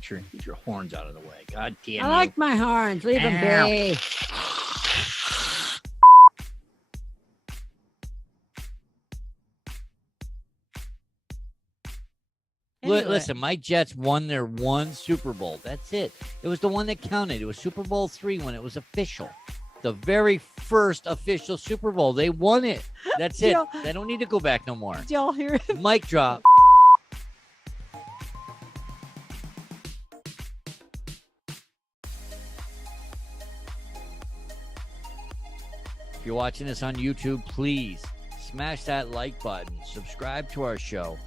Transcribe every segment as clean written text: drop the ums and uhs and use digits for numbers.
Get your horns out of the way. God damn I you. like my horns. Leave them be. Anyway. Listen, my Jets won their one Super Bowl. That's it. It was the one that counted. It was Super Bowl III when it was official. The very first official Super Bowl. They won it. That's it. They don't need to go back no more. Did y'all hear it? Mic drop. If you're watching this on YouTube, please smash that like button. Subscribe to our show.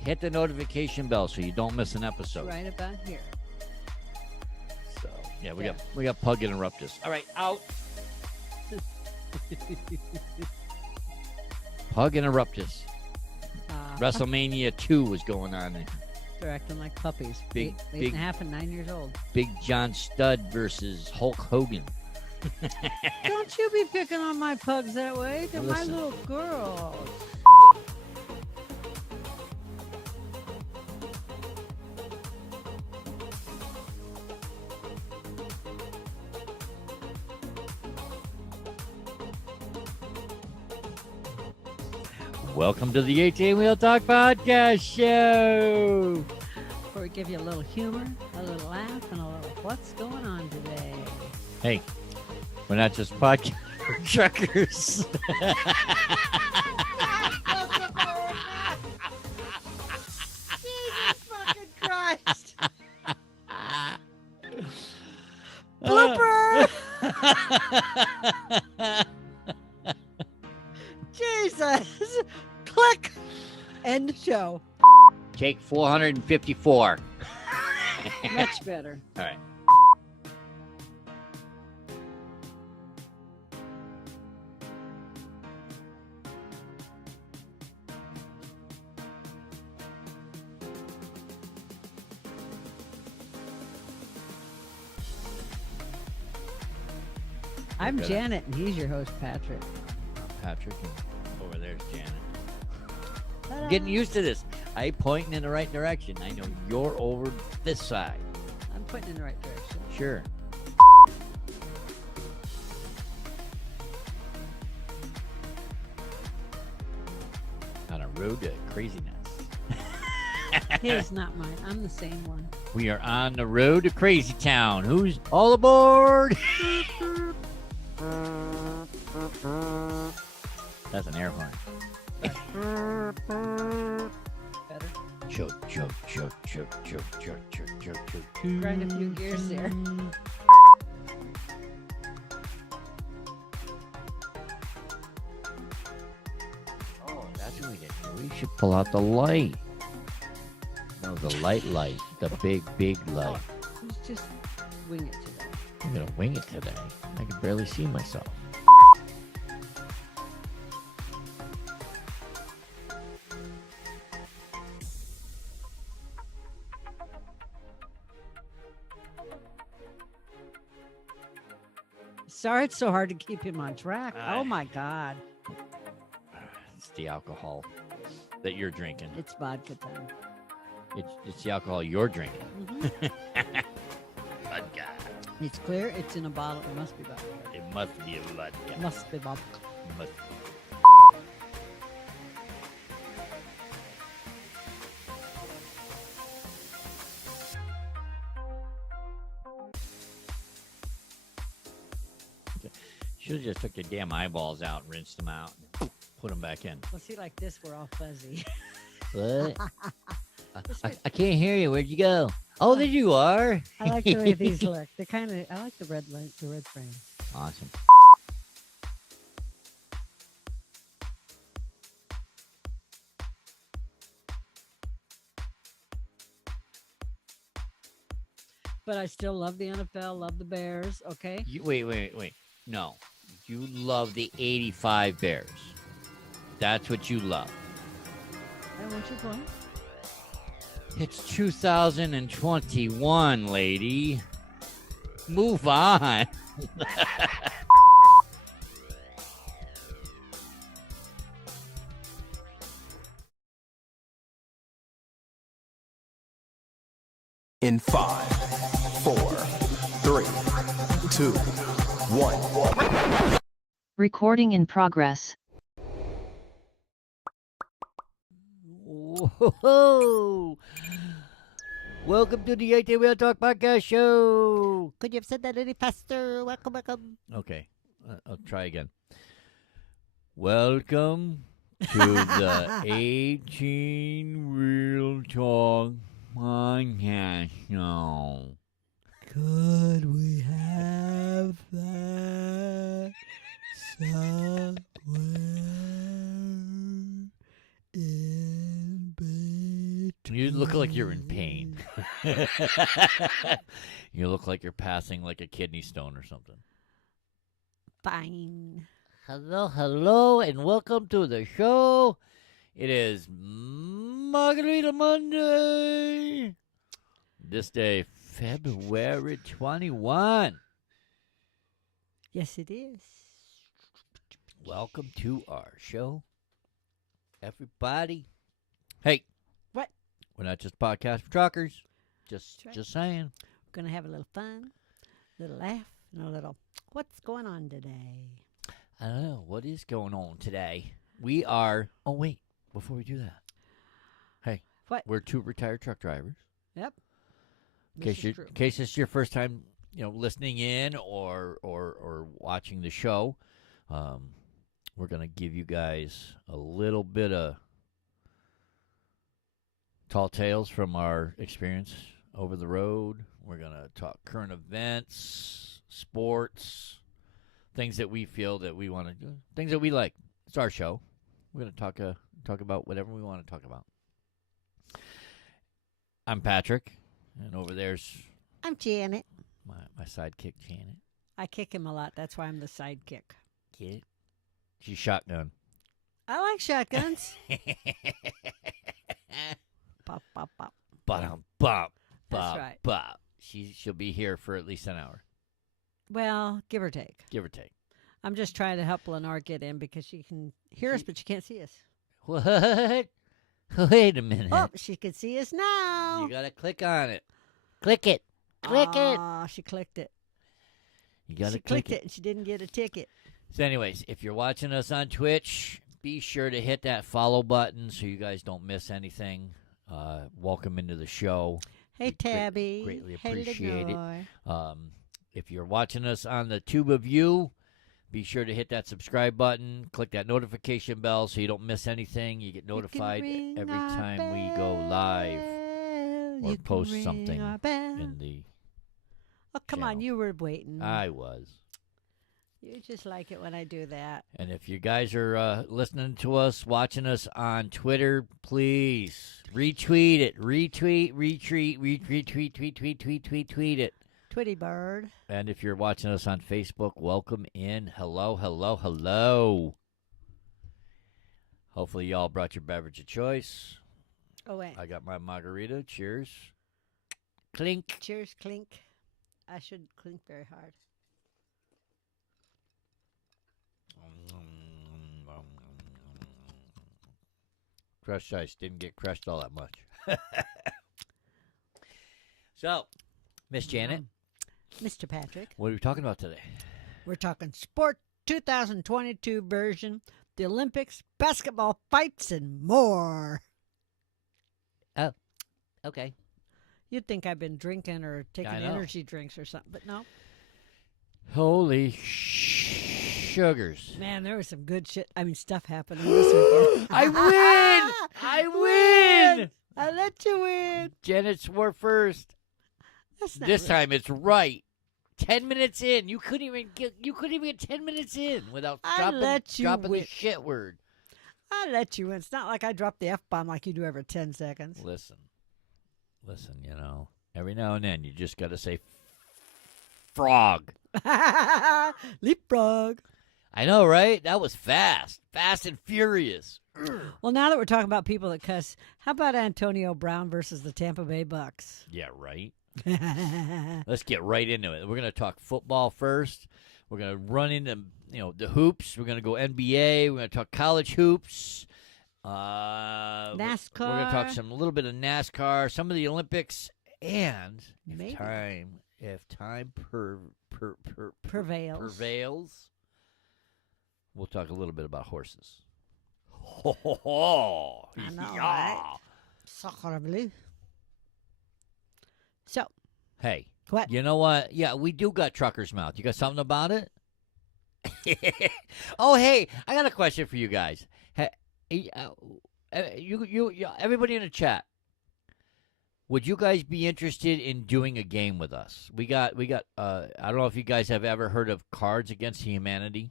Hit the notification bell so you don't miss an episode. Right about here. So yeah, we got Pug Interruptus. All right, out. Pug Interruptus. WrestleMania 2 was going on there. They're acting like puppies. Big, eight and a half and 9 years old. Big John Studd versus Hulk Hogan. Don't you be picking on my pugs that way. They're my little girls. Welcome to the 18 Wheel Talk Podcast Show. Before we give you a little humor, a little laugh, and a little what's going on today. Hey, we're not just podcast truckers. Jesus fucking Christ. Blooper! Jesus! Click! End show. Take 454. Much better. All right. I'm Janet, and he's your host, Patrick. Patrick, and over there's Janet. I'm getting used to this. I pointing in the right direction. I know you're over this side. I'm pointing in the right direction. Sure. On a road to craziness. His, not mine. I'm the same one. We are on the road to Crazy Town. Who's all aboard? That's an air horn. Better. Choke. Grind a few gears there. Oh, that's what we did. We should pull out the light. No, the light. The big light. Let's just wing it today. I'm gonna wing it today. I can barely see myself. Sorry, it's so hard to keep him on track. Oh my God. It's the alcohol that you're drinking. It's vodka time. It's the alcohol you're drinking. Mm-hmm. Vodka. It's clear. It's in a bottle. It must be vodka. It must be a vodka. Must be vodka. Must. Should have just took your damn eyeballs out and rinsed them out and put them back in. Well, see, like this, we're all fuzzy. What? I can't hear you. Where'd you go? Oh, there you are. I like the way these look. They're kind of. I like the red light, the red frame. Awesome. But I still love the NFL. Love the Bears. Okay. Wait. No, you love the '85 Bears. That's what you love. And what's your point? It's 2021, lady. Move on. in 5, 4, 3, 2, 1. Recording in progress. Whoa! Welcome to the 8 Real Talk Podcast Show. Could you have said that any faster? Welcome. Okay, I'll try again. Welcome to the 18 Real Talk Podcast Show. Could we have that somewhere in between? You look like you're in pain. You look like you're passing like a kidney stone or something. Fine. Hello, and welcome to the show. It is Margarita Monday. This day, February 21. Yes, it is. Welcome to our show, everybody. Hey. What? We're not just a podcast for truckers. Just saying. We're going to have a little fun, a little laugh, and a little, what's going on today? I don't know. What is going on today? We are, oh, wait, before we do that. Hey. What? We're two retired truck drivers. Yep. In case this is your first time, listening in or watching the show, we're going to give you guys a little bit of tall tales from our experience over the road. We're going to talk current events, sports, things that we feel that we want to do, things that we like. It's our show. We're going to talk about whatever we want to talk about. I'm Patrick, and over there's I'm Janet. my sidekick, Janet. I kick him a lot. That's why I'm the sidekick. Get it? She's shotgun. I like shotguns. Pop, pop, pop. Bop. That's right. Bop. She'll be here for at least an hour. Well, give or take. Give or take. I'm just trying to help Lenore get in because she can hear us, but she can't see us. What? Wait a minute. Oh, she can see us now. You gotta click on it. Click it. Click it. Oh, she clicked it. You gotta She click clicked it and she didn't get a ticket. So anyways, if you're watching us on Twitch, be sure to hit that follow button so you guys don't miss anything. Welcome into the show. Hey, Tabby. Greatly Hey, appreciate it. Lenore. If you're watching us on the Tube of You, be sure to hit that subscribe button. Click that notification bell so you don't miss anything. You get notified every time we go live or post something in the Oh, come on. channel. You were waiting. I was. You just like it when I do that. And if you guys are listening to us, watching us on Twitter, please retweet it. Retweet it. Twitty bird. And if you're watching us on Facebook, welcome in. Hello. Hopefully y'all brought your beverage of choice. Oh, wait. I got my margarita. Cheers. Clink. Cheers, clink. I should clink very hard. Crushed ice. Didn't get crushed all that much. So, Miss Janet. Mr. Patrick. What are we talking about today? We're talking Sport 2022 version, the Olympics, basketball fights, and more. Oh, okay. You'd think I've been drinking or taking I know. energy drinks or something, but no. Holy sugars. Man, there was some good stuff happening this weekend. I win! I win! I let you win. Janet swore first. That's not This really- time it's right. 10 minutes in. You couldn't even get 10 minutes in without dropping the win. shit word. I let you win. It's not like I dropped the F-bomb like you do every 10 seconds. Listen, every now and then you just got to say frog. Leapfrog. I know, right? That was fast. Fast and furious. Well, now that we're talking about people that cuss, how about Antonio Brown versus the Tampa Bay Bucks? Yeah, right. Let's get right into it. We're going to talk football first. We're going to run into, the hoops. We're going to go NBA. We're going to talk college hoops. NASCAR. We're going to talk a little bit of NASCAR, some of the Olympics, And Maybe. if time Prevails. prevails, we'll talk a little bit about horses. Ho, ho, ho. I know, Yeah. right? Sacrably. So, Hey, what? you know what? Yeah, we do got trucker's mouth. You got something about it? Oh, hey, I got a question for you guys. Hey, everybody in the chat. Would you guys be interested in doing a game with us? We got. I don't know if you guys have ever heard of Cards Against Humanity.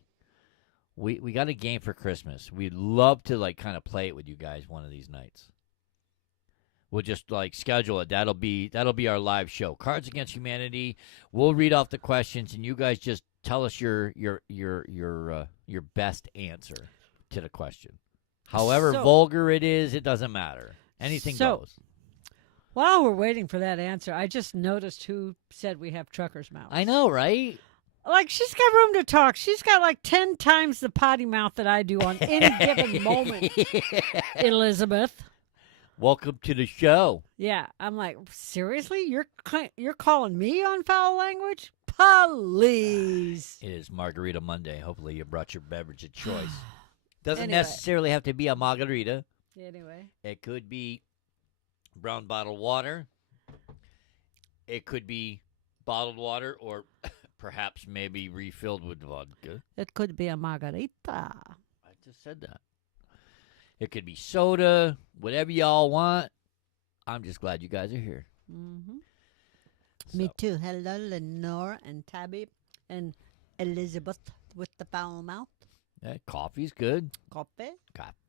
We got a game for Christmas. We'd love to kind of play it with you guys one of these nights. We'll just schedule it. That'll be our live show. Cards Against Humanity. We'll read off the questions, and you guys just tell us your best answer to the question. However vulgar it is, it doesn't matter. Anything goes. While we're waiting for that answer, I just noticed who said we have trucker's mouth. I know, right? She's got room to talk. She's got 10 times the potty mouth that I do on any given moment. Elizabeth. Welcome to the show. Yeah, I'm like, seriously? You're calling me on foul language? Please. It is Margarita Monday. Hopefully you brought your beverage of choice. Doesn't Anyway. necessarily have to be a margarita. Anyway. It could be brown bottled water. It could be bottled water or perhaps maybe refilled with vodka. It could be a margarita. I just said that. It could be soda, whatever y'all want. I'm just glad you guys are here. Mm-hmm. Me too. Hello, Lenore and Tabby and Elizabeth with the foul mouth. Yeah, coffee's good. Coffee.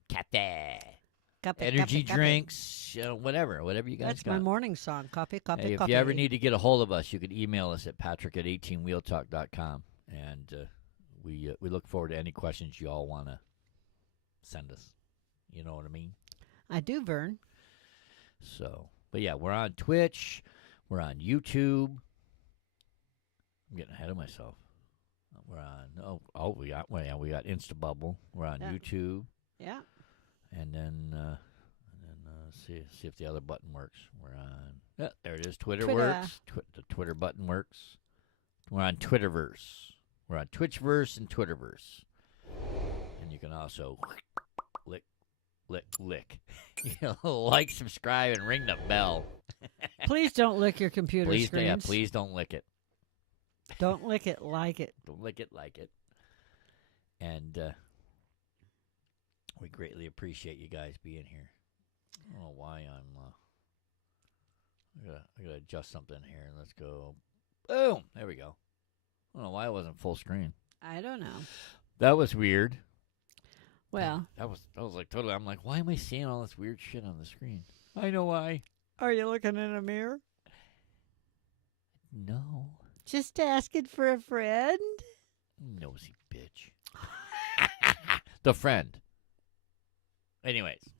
Cafe. Coffee, Energy coffee, drinks, whatever you guys That's got. my morning song. Coffee, coffee, Hey, if coffee. you ever need to get a hold of us, you can email us at patrick@18wheeltalk.com, and we look forward to any questions you all want to send us. You know what I mean? I do, Vern. So, but yeah, we're on Twitch. We're on YouTube. I'm getting ahead of myself. We're on. We got Instabubble. We're on Yeah. YouTube, Yeah. and then see if the other button works. We're on. Yeah, there it is. Twitter works. The Twitter button works. We're on Twitterverse. We're on Twitchverse and Twitterverse, and you can also lick. Like, subscribe, and ring the bell. Please don't lick your computer screens. Please don't lick it. Don't lick it like it. Don't lick it like it. And we greatly appreciate you guys being here. I don't know why I gotta adjust something here. Let's go. Boom. There we go. I don't know why it wasn't full screen. I don't know. That was weird. Well, That was totally. I'm like, why am I seeing all this weird shit on the screen? I know why. are you looking in a mirror? No. Just asking for a friend? Nosy bitch. The friend. Anyways,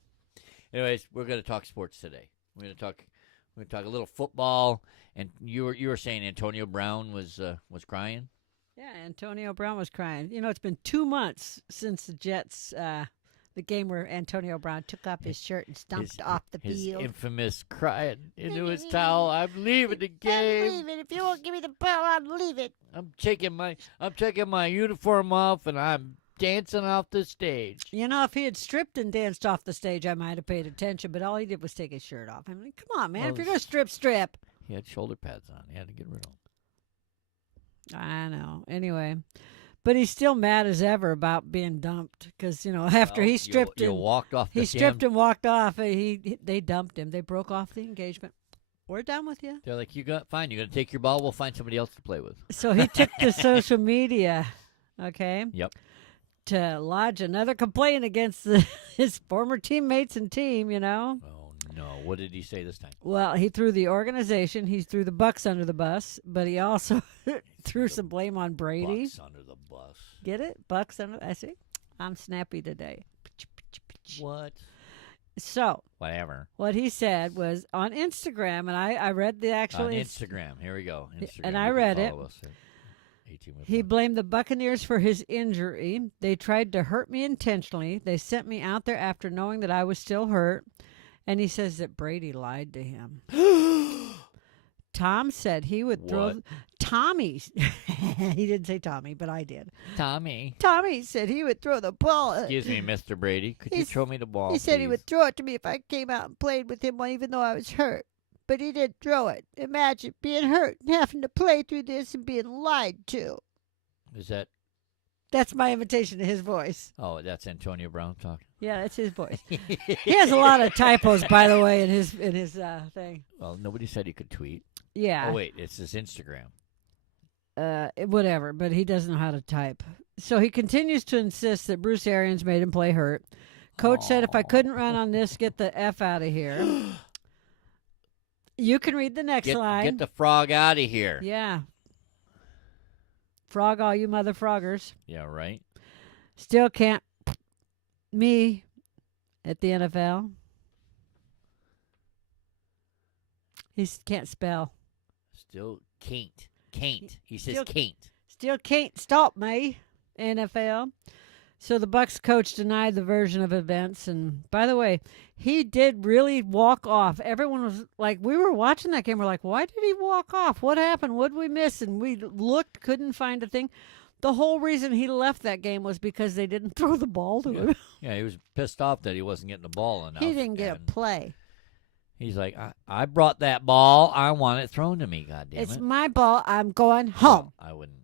we're gonna talk sports today. We're gonna talk a little football. And you were saying Antonio Brown was crying. Yeah, Antonio Brown was crying. It's been 2 months since the Jets, the game where Antonio Brown took off his shirt and stomped off the His field. infamous crying into his towel. I'm leaving the game. I'm leaving. If you won't give me the ball, I'm leaving. I'm taking my uniform off and I'm dancing off the stage. If he had stripped and danced off the stage, I might have paid attention, but all he did was take his shirt off. I mean, come on, man. Well, if you're going to strip. He had shoulder pads on. He had to get rid of them. I know. Anyway, but he's still mad as ever about being dumped because after he stripped you and walked off. he stripped and walked off, they dumped him. They broke off the engagement. We're done with you. They're like, fine. You're gonna take your ball. We'll find somebody else to play with. So he took to social media, okay? Yep. To lodge another complaint against his former teammates and team. Oh no! What did he say this time? Well, he threw the organization. He threw the Bucks under the bus, but he also threw some blame on Brady. Bucks under the bus. Get it? Bucks under. I see. I'm snappy today. What? So Whatever. what he said was on Instagram, and I read the actual. On Instagram. Here we go. Instagram. And I You can read it. follow us at 18 with He Fun. blamed the Buccaneers for his injury. They tried to hurt me intentionally. They sent me out there after knowing that I was still hurt. And he says that Brady lied to him. Tom said he would throw What? Tommy. He didn't say Tommy, but I did. Tommy. Tommy said he would throw the ball. Excuse me, Mr. Brady. Could you He's- throw me the ball, He said he please? would throw it to me if I came out and played with him, even though I was hurt. But he didn't throw it. Imagine being hurt and having to play through this and being lied to. Is that? That's my imitation of his voice. Oh, that's Antonio Brown talking. Yeah, that's his voice. He has a lot of typos, by the way, in his thing. Well, nobody said he could tweet. Yeah. Oh wait, it's his Instagram. Whatever, but he doesn't know how to type. So he continues to insist that Bruce Arians made him play hurt. Coach said if I couldn't run on this, get the F out of here. You can read the next line. Get the frog out of here. Yeah. Frog all you mother froggers. Yeah, right. Still can't me at the NFL. He can't spell. Still can't. Can't. He says Still- can't. Still can't stop me, NFL. So the Bucks coach denied the version of events. And by the way, he did really walk off. Everyone was like, we were watching that game. We're like, why did he walk off? What happened? What did we miss? And we looked, couldn't find a thing. The whole reason he left that game was because they didn't throw the ball to him. Yeah, he was pissed off that he wasn't getting the ball enough. He didn't get a and play. He's like, I brought that ball. I want it thrown to me. God damn It's it. my ball. I'm going home. I wouldn't.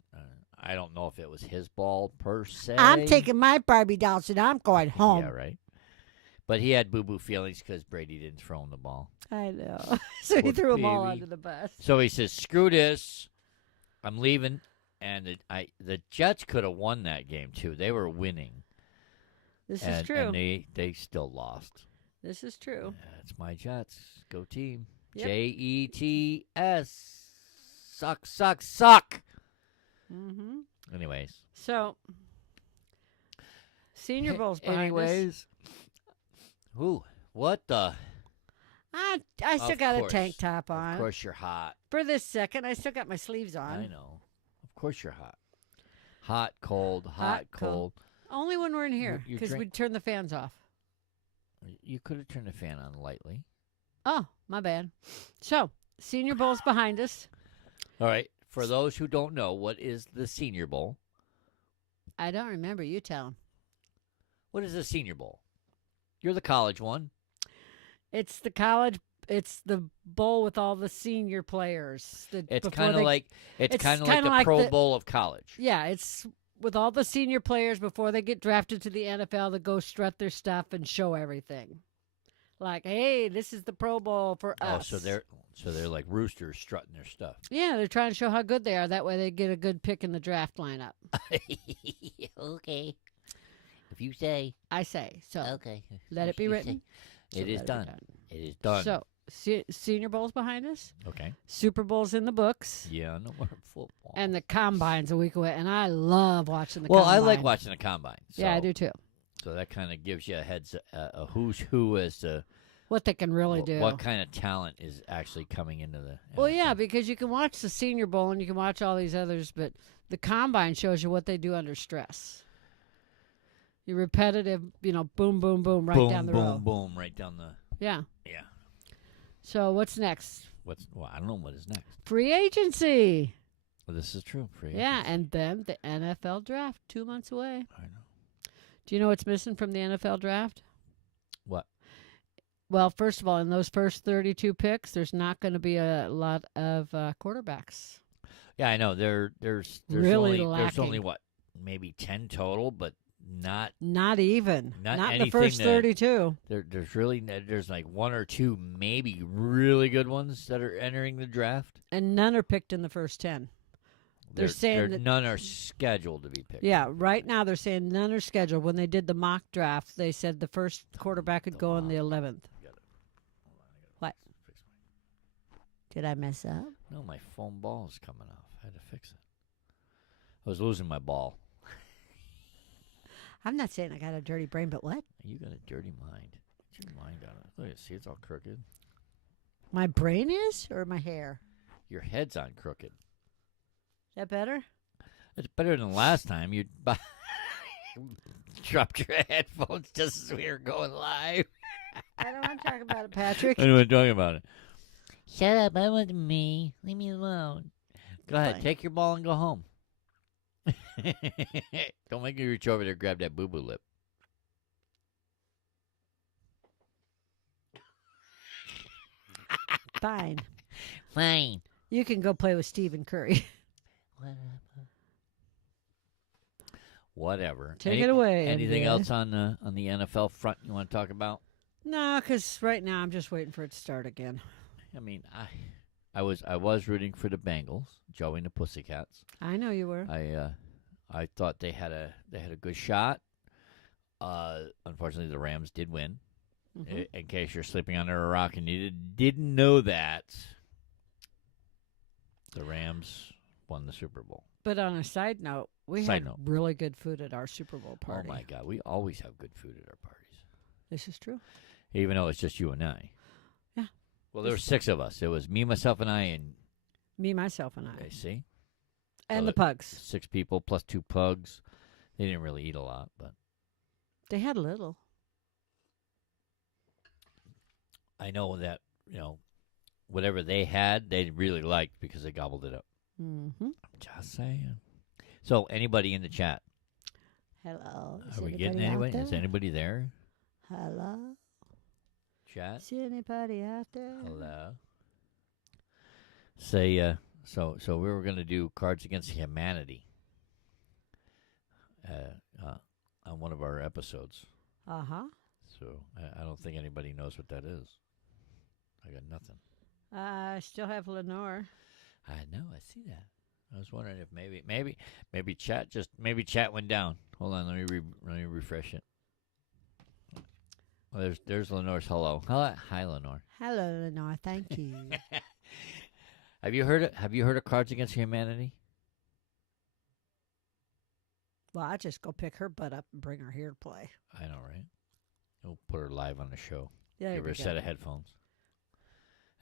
I don't know if it was his ball per se. I'm taking my Barbie dolls and I'm going home. Yeah, right. But he had boo-boo feelings because Brady didn't throw him the ball. I know. So he Poor threw them all baby. under the bus. So he says, "Screw this, I'm leaving." And the Jets could have won that game too. They were winning. This and, is true. And they still lost. This is true. That's my Jets. Go team. Yep. Jets. Suck, suck, suck. Mm-hmm. Anyways. So, Senior Bowl's behind us. Who? What the? I still Of got course. a tank top on. Of course you're hot. For this second, I still got my sleeves on. I know. Of course you're hot. Hot, cold, hot, Hot, cold. cold. Only when we're in here, You because drink- we'd turn the fans off. You could have turned the fan on lightly. Oh, my bad. So, Senior Bowl's behind us. All right. For those who don't know, what is the Senior Bowl? I don't remember. You tell 'em. What is the Senior Bowl? You're the college one. It's the college. It's the bowl with all the senior players. It's before kind of they- like it's kind of like kinda the like Pro the- Bowl of college. Yeah, it's with all the senior players before they get drafted to the NFL to go strut their stuff and show everything. Like, hey, this is the Pro Bowl for us. Oh, so they're like roosters strutting their stuff. Yeah, they're trying to show how good they are. That way they get a good pick in the draft lineup. Okay. If you say. I say. So Okay. let it be You say. written. So It is let done. It is done. So, Senior Bowl's behind us. Okay. Super Bowl's in the books. Yeah, no more football. And the Combine's a week away. And I love watching the well, Combine. I like watching the combine. Yeah, I so- do too. So that kind of gives you a who's who as to What they can really do. what kind of talent is actually coming into the. Well, yeah, NFL. because you can watch the Senior Bowl and you can watch all these others, but the Combine shows you what they do under stress. Your repetitive, boom, boom, boom, right boom, down the boom, road. boom, right down the. Yeah. Yeah. So what's next? I don't know what is next. Free agency. Well, this is true. Free Yeah, agency. and then the NFL draft, 2 months away. I know. Do you know what's missing from the NFL draft? What? Well, first of all, in those first 32 picks, there's not going to be a lot of quarterbacks. Yeah, I know. There's Really there's only lacking. what, maybe 10 total, but not Not even. Not in the anything first that- 32. there's like one or two maybe really good ones that are entering the draft. And none are picked in the first 10. They're saying that- none are scheduled to be picked. Yeah, right now they're saying none are scheduled. When they did the mock draft, they said the first quarterback could go in the 11th. What? Did I mess up? No, my foam ball is coming off. I had to fix it. I was losing my ball. I'm not saying I got a dirty brain, but what? You got a dirty mind. Get your mind on it. Look at it. See, it's all crooked. My brain is, or my hair? Your head's on crooked. Is that better? It's better than last time. You dropped your headphones just as we were going live. I don't want to talk about it, Patrick. I don't want to talk about it. Shut up! I want me. Leave me alone. Go ahead. Fine. Take your ball and go home. Don't make me reach over there and grab that boo-boo lip. Fine. Fine. You can go play with Stephen Curry. Whatever. Take it away, Anything NBA. else on the NFL front you want to talk about? No, because right now I'm just waiting for it to start again. I mean, I was rooting for the Bengals, Joey and the Pussycats. I know you were. I thought they had a good shot. Unfortunately, the Rams did win. Mhm. In case you're sleeping under a rock and you didn't know that, the Rams won the Super Bowl. But on a side note, we Side had note. really good food at our Super Bowl party. Oh my God, we always have good food at our parties, This is true. even though it's just you and I. Yeah. Well, there were 6 of us. It was me, myself, and I, and Me, myself, and I. I see. And So the pugs. 6 people plus 2 pugs. They didn't really eat a lot, but They had a little. I know that, whatever they had, they really liked because they gobbled it up. Mm-hmm. Just saying. So, anybody in the chat? Hello. Is Are we anybody getting out anybody? there? Is anybody there? Hello. Chat? Is anybody out there? Hello. Say, so we were going to do Cards Against Humanity on one of our episodes. Uh-huh. So, I don't think anybody knows what that is. I got nothing. I still have Lenore. I know. I see that. I was wondering if maybe chat went down. Hold on, let me refresh it. Well, there's Lenore's hello. Hi, Lenore. Hello, Lenore. Thank you. Have you heard of Cards Against Humanity? Well, I just go pick her butt up and bring her here to play. I know, right? We'll put her live on the show. There Give her we a go. set of headphones.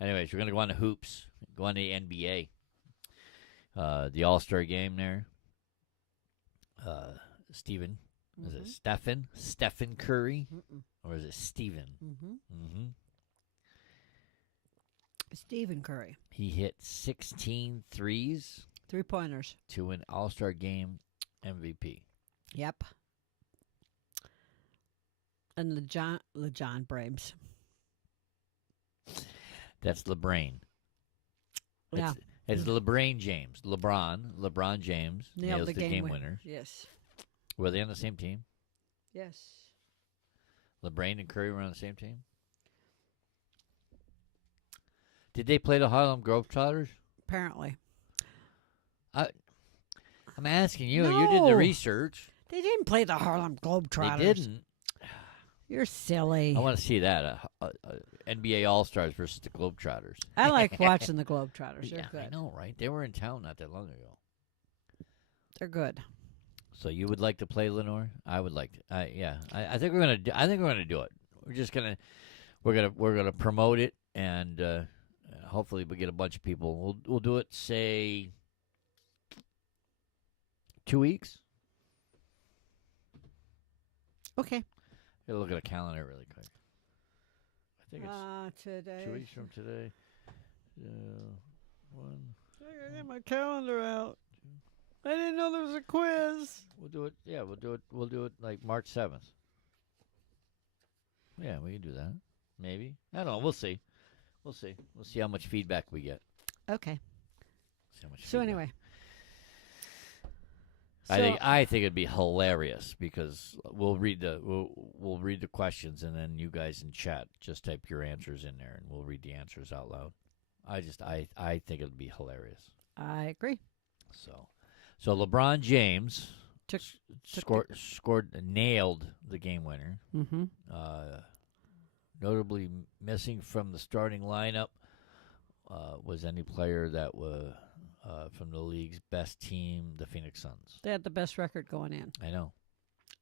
Anyways, we're gonna go on to hoops. Go on to the NBA. The All-Star game there. Stephen. Is it Stephen? Stephen Curry? Mm-mm. Or is it Steven? Mm-hmm. Mm-hmm. Stephen Curry. He hit 16 threes 3-pointers. to win All-Star game MVP. Yep. And LeJon Brames. That's LeBron. Yeah. It's LeBron James. LeBron James Nailed nails the the game win- winner. Yes. Were they on the same team? Yes. LeBron and Curry were on the same team? Did they play the Harlem Globetrotters? Apparently. I'm asking you. You did the No. research. They didn't play the Harlem Globetrotters. They didn't. You're silly. I want to see that. NBA All-Stars versus the Globetrotters. I like watching the Globetrotters. They're Yeah, good. I know, right? They were in town not that long ago. They're good. So you would like to play Lenore? I would like to. Yeah, I think we're gonna. I think we're gonna do it. We're gonna promote it, and hopefully we get a bunch of people. We'll do it. Say 2 weeks. Okay. Gotta look at a calendar really quick. I think it's Today. 2 weeks from today. One. I gotta get my calendar out. I didn't know there was a quiz. We'll do it. Yeah, we'll do it. We'll do it like March 7th. Yeah, we can do that. Maybe. I don't know. We'll see. We'll see. We'll see how much feedback we get. Okay. See how much So feedback. anyway. I think it'd be hilarious because we'll read the questions and then you guys in chat just type your answers in there and we'll read the answers out loud. I think it'd be hilarious. I agree. So LeBron James Took nailed the game winner. Mm-hmm. Notably missing from the starting lineup was any player that was from the league's best team, the Phoenix Suns. They had the best record going in. I know.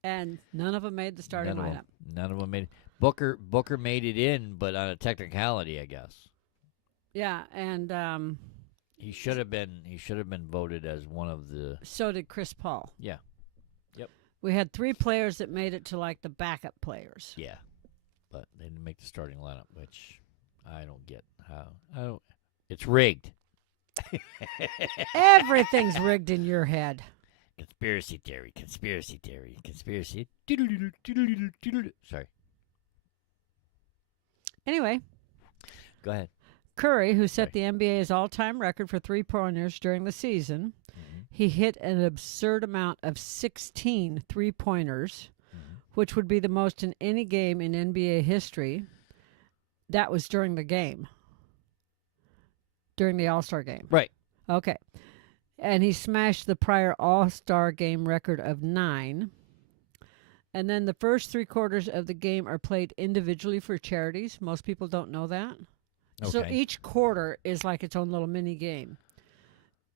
And none of them made the starting lineup. None of them made it. Booker made it in, but on a technicality, I guess. Yeah, and He should have been voted as one of the. so did Chris Paul. Yeah. Yep. We had 3 players that made it to like the backup players. Yeah, but they didn't make the starting lineup, which I don't get. It's rigged. Everything's rigged in your head. Conspiracy theory. Conspiracy theory. Conspiracy. Sorry. Anyway, Go ahead. Curry, who set the NBA's all-time record for three-pointers during the season, he hit an absurd amount of 16 three-pointers, which would be the most in any game in NBA history. That was during the game. During the All-Star game. Right. Okay. And he smashed the prior All-Star game record of 9. And then the first 3 quarters of the game are played individually for charities. Most people don't know that. Okay. So each quarter is like its own little mini game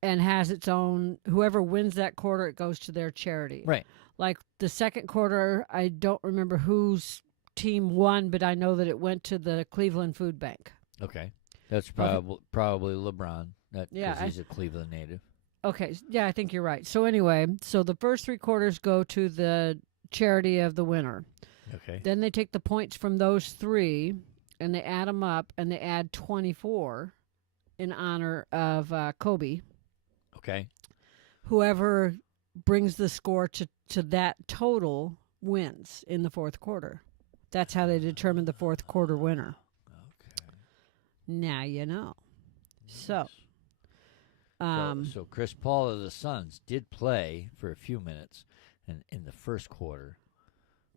and has its own, whoever wins that quarter, it goes to their charity. Right. Like the second quarter, I don't remember whose team won, but I know that it went to the Cleveland Food Bank. Okay. That's probably LeBron. Yeah, Because he's a Cleveland native. Okay. Yeah, I think you're right. So anyway, so the first 3 quarters go to the charity of the winner. Okay. Then they take the points from those 3 and they add them up and they add 24 in honor of Kobe. Okay. Whoever brings the score to that total wins in the fourth quarter. That's how they determine the fourth quarter winner. Okay. Now you know. So, So Chris Paul of the Suns did play for a few minutes in the first quarter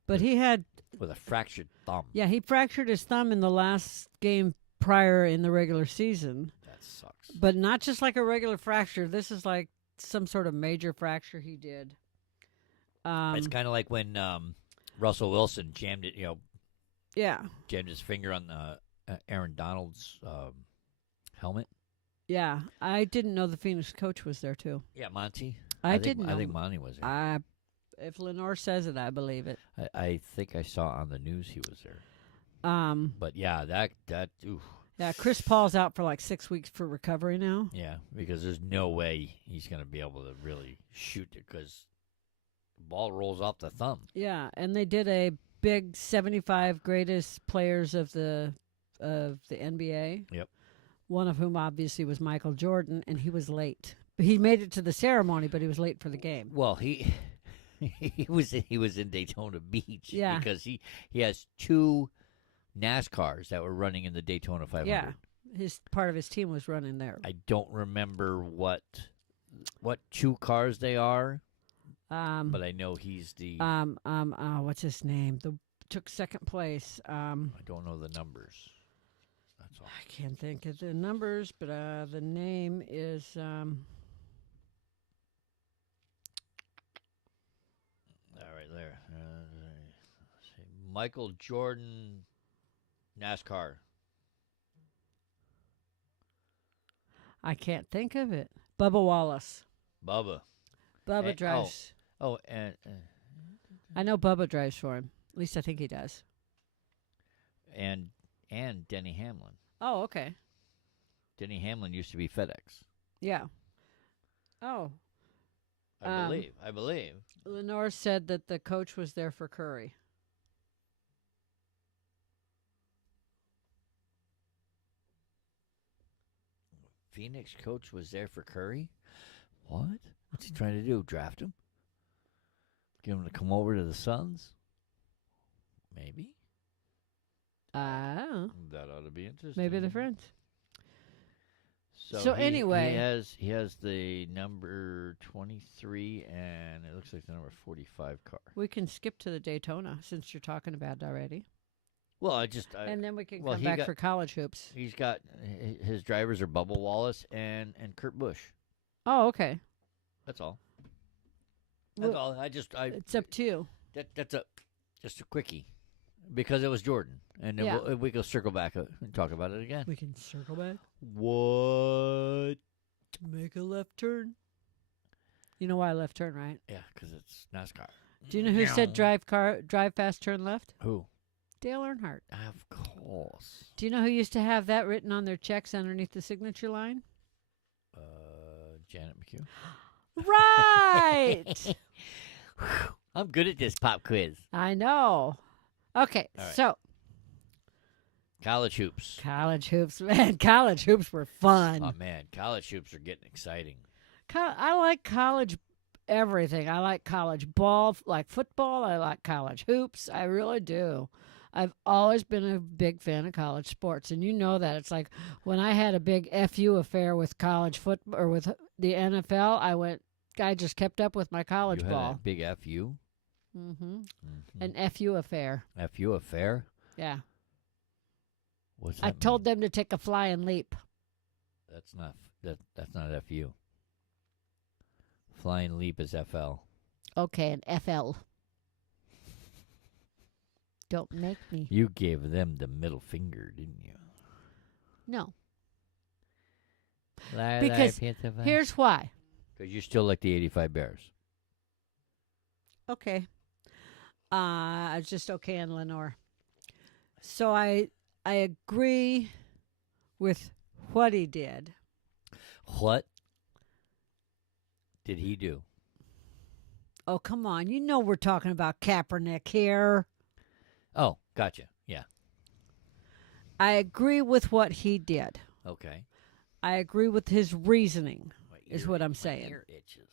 but he had, with a fractured thumb. yeah, he fractured his thumb in the last game prior in the regular season. That sucks. But not just like a regular fracture. This is like some sort of major fracture he did. It's kind of like when Russell Wilson jammed it, Yeah. jammed his finger on Aaron Donald's helmet. Yeah. I didn't know the Phoenix coach was there too. Yeah, Monty. I didn't know. I think Monty was there. If Lenore says it, I believe it. I think I saw on the news he was there. But yeah, that oof. Yeah, Chris Paul's out for like 6 weeks for recovery now. Yeah, because there's no way he's going to be able to really shoot it because the ball rolls off the thumb. Yeah, and they did a big 75 greatest players of the NBA. Yep. One of whom obviously was Michael Jordan, and he was late. He made it to the ceremony, but he was late for the game. Well, he was in Daytona Beach. Yeah. Because he has 2 NASCARs that were running in the Daytona 500. Yeah, part of his team was running there. I don't remember what 2 cars they are, but I know he's the. What's his name? Took second place. I don't know the numbers. That's all. I can't think of the numbers, but the name is. All right, there. Let's see. Michael Jordan, NASCAR. I can't think of it. Bubba Wallace. Bubba. Bubba drives. Oh, and I know Bubba drives for him. At least I think he does. and Denny Hamlin. Oh, okay. Denny Hamlin used to be FedEx. Yeah. Oh. I believe. Lenore said that the coach was there for Curry. Phoenix coach was there for Curry? What? What's he trying to do? Draft him? Get him to come over to the Suns? Maybe. Oh. That ought to be interesting. Maybe they're friends. So anyway, he has the number 23 and it looks like the number 45 car. we can skip to the Daytona since you're talking about it already. Well, And then we can well, come he back got- for college hoops. he's got his drivers are Bubba Wallace and Kurt Busch. Oh, okay. That's all. That's Well, all. It's up to you. That's just a quickie because it was Jordan, and then Yeah. we go circle back and talk about it again. We can circle back. What? Make a left turn. You know why I left turn, right? Yeah, because it's NASCAR. Do you know who said drive fast, turn left? Who? Dale Earnhardt. Of course. Do you know who used to have that written on their checks underneath the signature line? Janet McHugh. Right. I'm good at this pop quiz. I know. Okay, All right. so College hoops. College hoops, man. College hoops were fun. Oh man, college hoops are getting exciting. I like college everything. I like college ball, like football. I like college hoops. I really do. I've always been a big fan of college sports, and you know that. It's like when I had a big FU affair with college football or with the NFL, I just kept up with my college You had ball. a big FU? Mm-hmm. An FU affair. FU affair? Yeah. What's that I told mean? them to take a flying leap. That's not FU. Flying leap is FL. Okay, an FL. Don't make me. You gave them the middle finger, didn't you? No. Because here's why. Because you still like the 85 Bears. Okay. It's just okay in Lenore. So I agree with what he did. What did he do? Oh, come on. You know we're talking about Kaepernick here. Oh, gotcha. Yeah. I agree with what he did. Okay. I agree with his reasoning, My is ear- what I'm my saying. ear itches.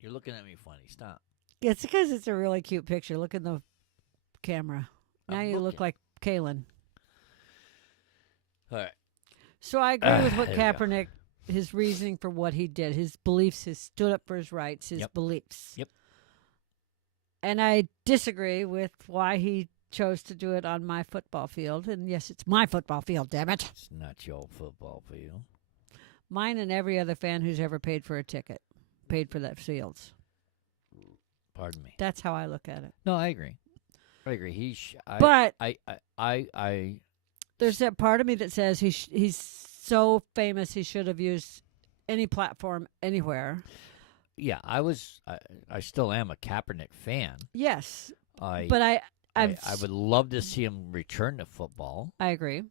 You're looking at me funny. Stop. It's because it's a really cute picture. Look in the camera. Now I'm you look looking. like Kalen. All right. So I agree with what There you go. Kaepernick, his reasoning for what he did, his beliefs, his stood up for his rights, his Yep. beliefs. Yep. And I disagree with why he chose to do it on my football field. And yes, it's my football field, damn it. It's not your football field. Mine and every other fan who's ever paid for a ticket, paid for that fields. Pardon me. That's how I look at it. No, I agree. I agree. But I there's that part of me that says he's so famous he should have used any platform anywhere. yeah, I still am a Kaepernick fan. Yes, I but I would love to see him return to football. I agree.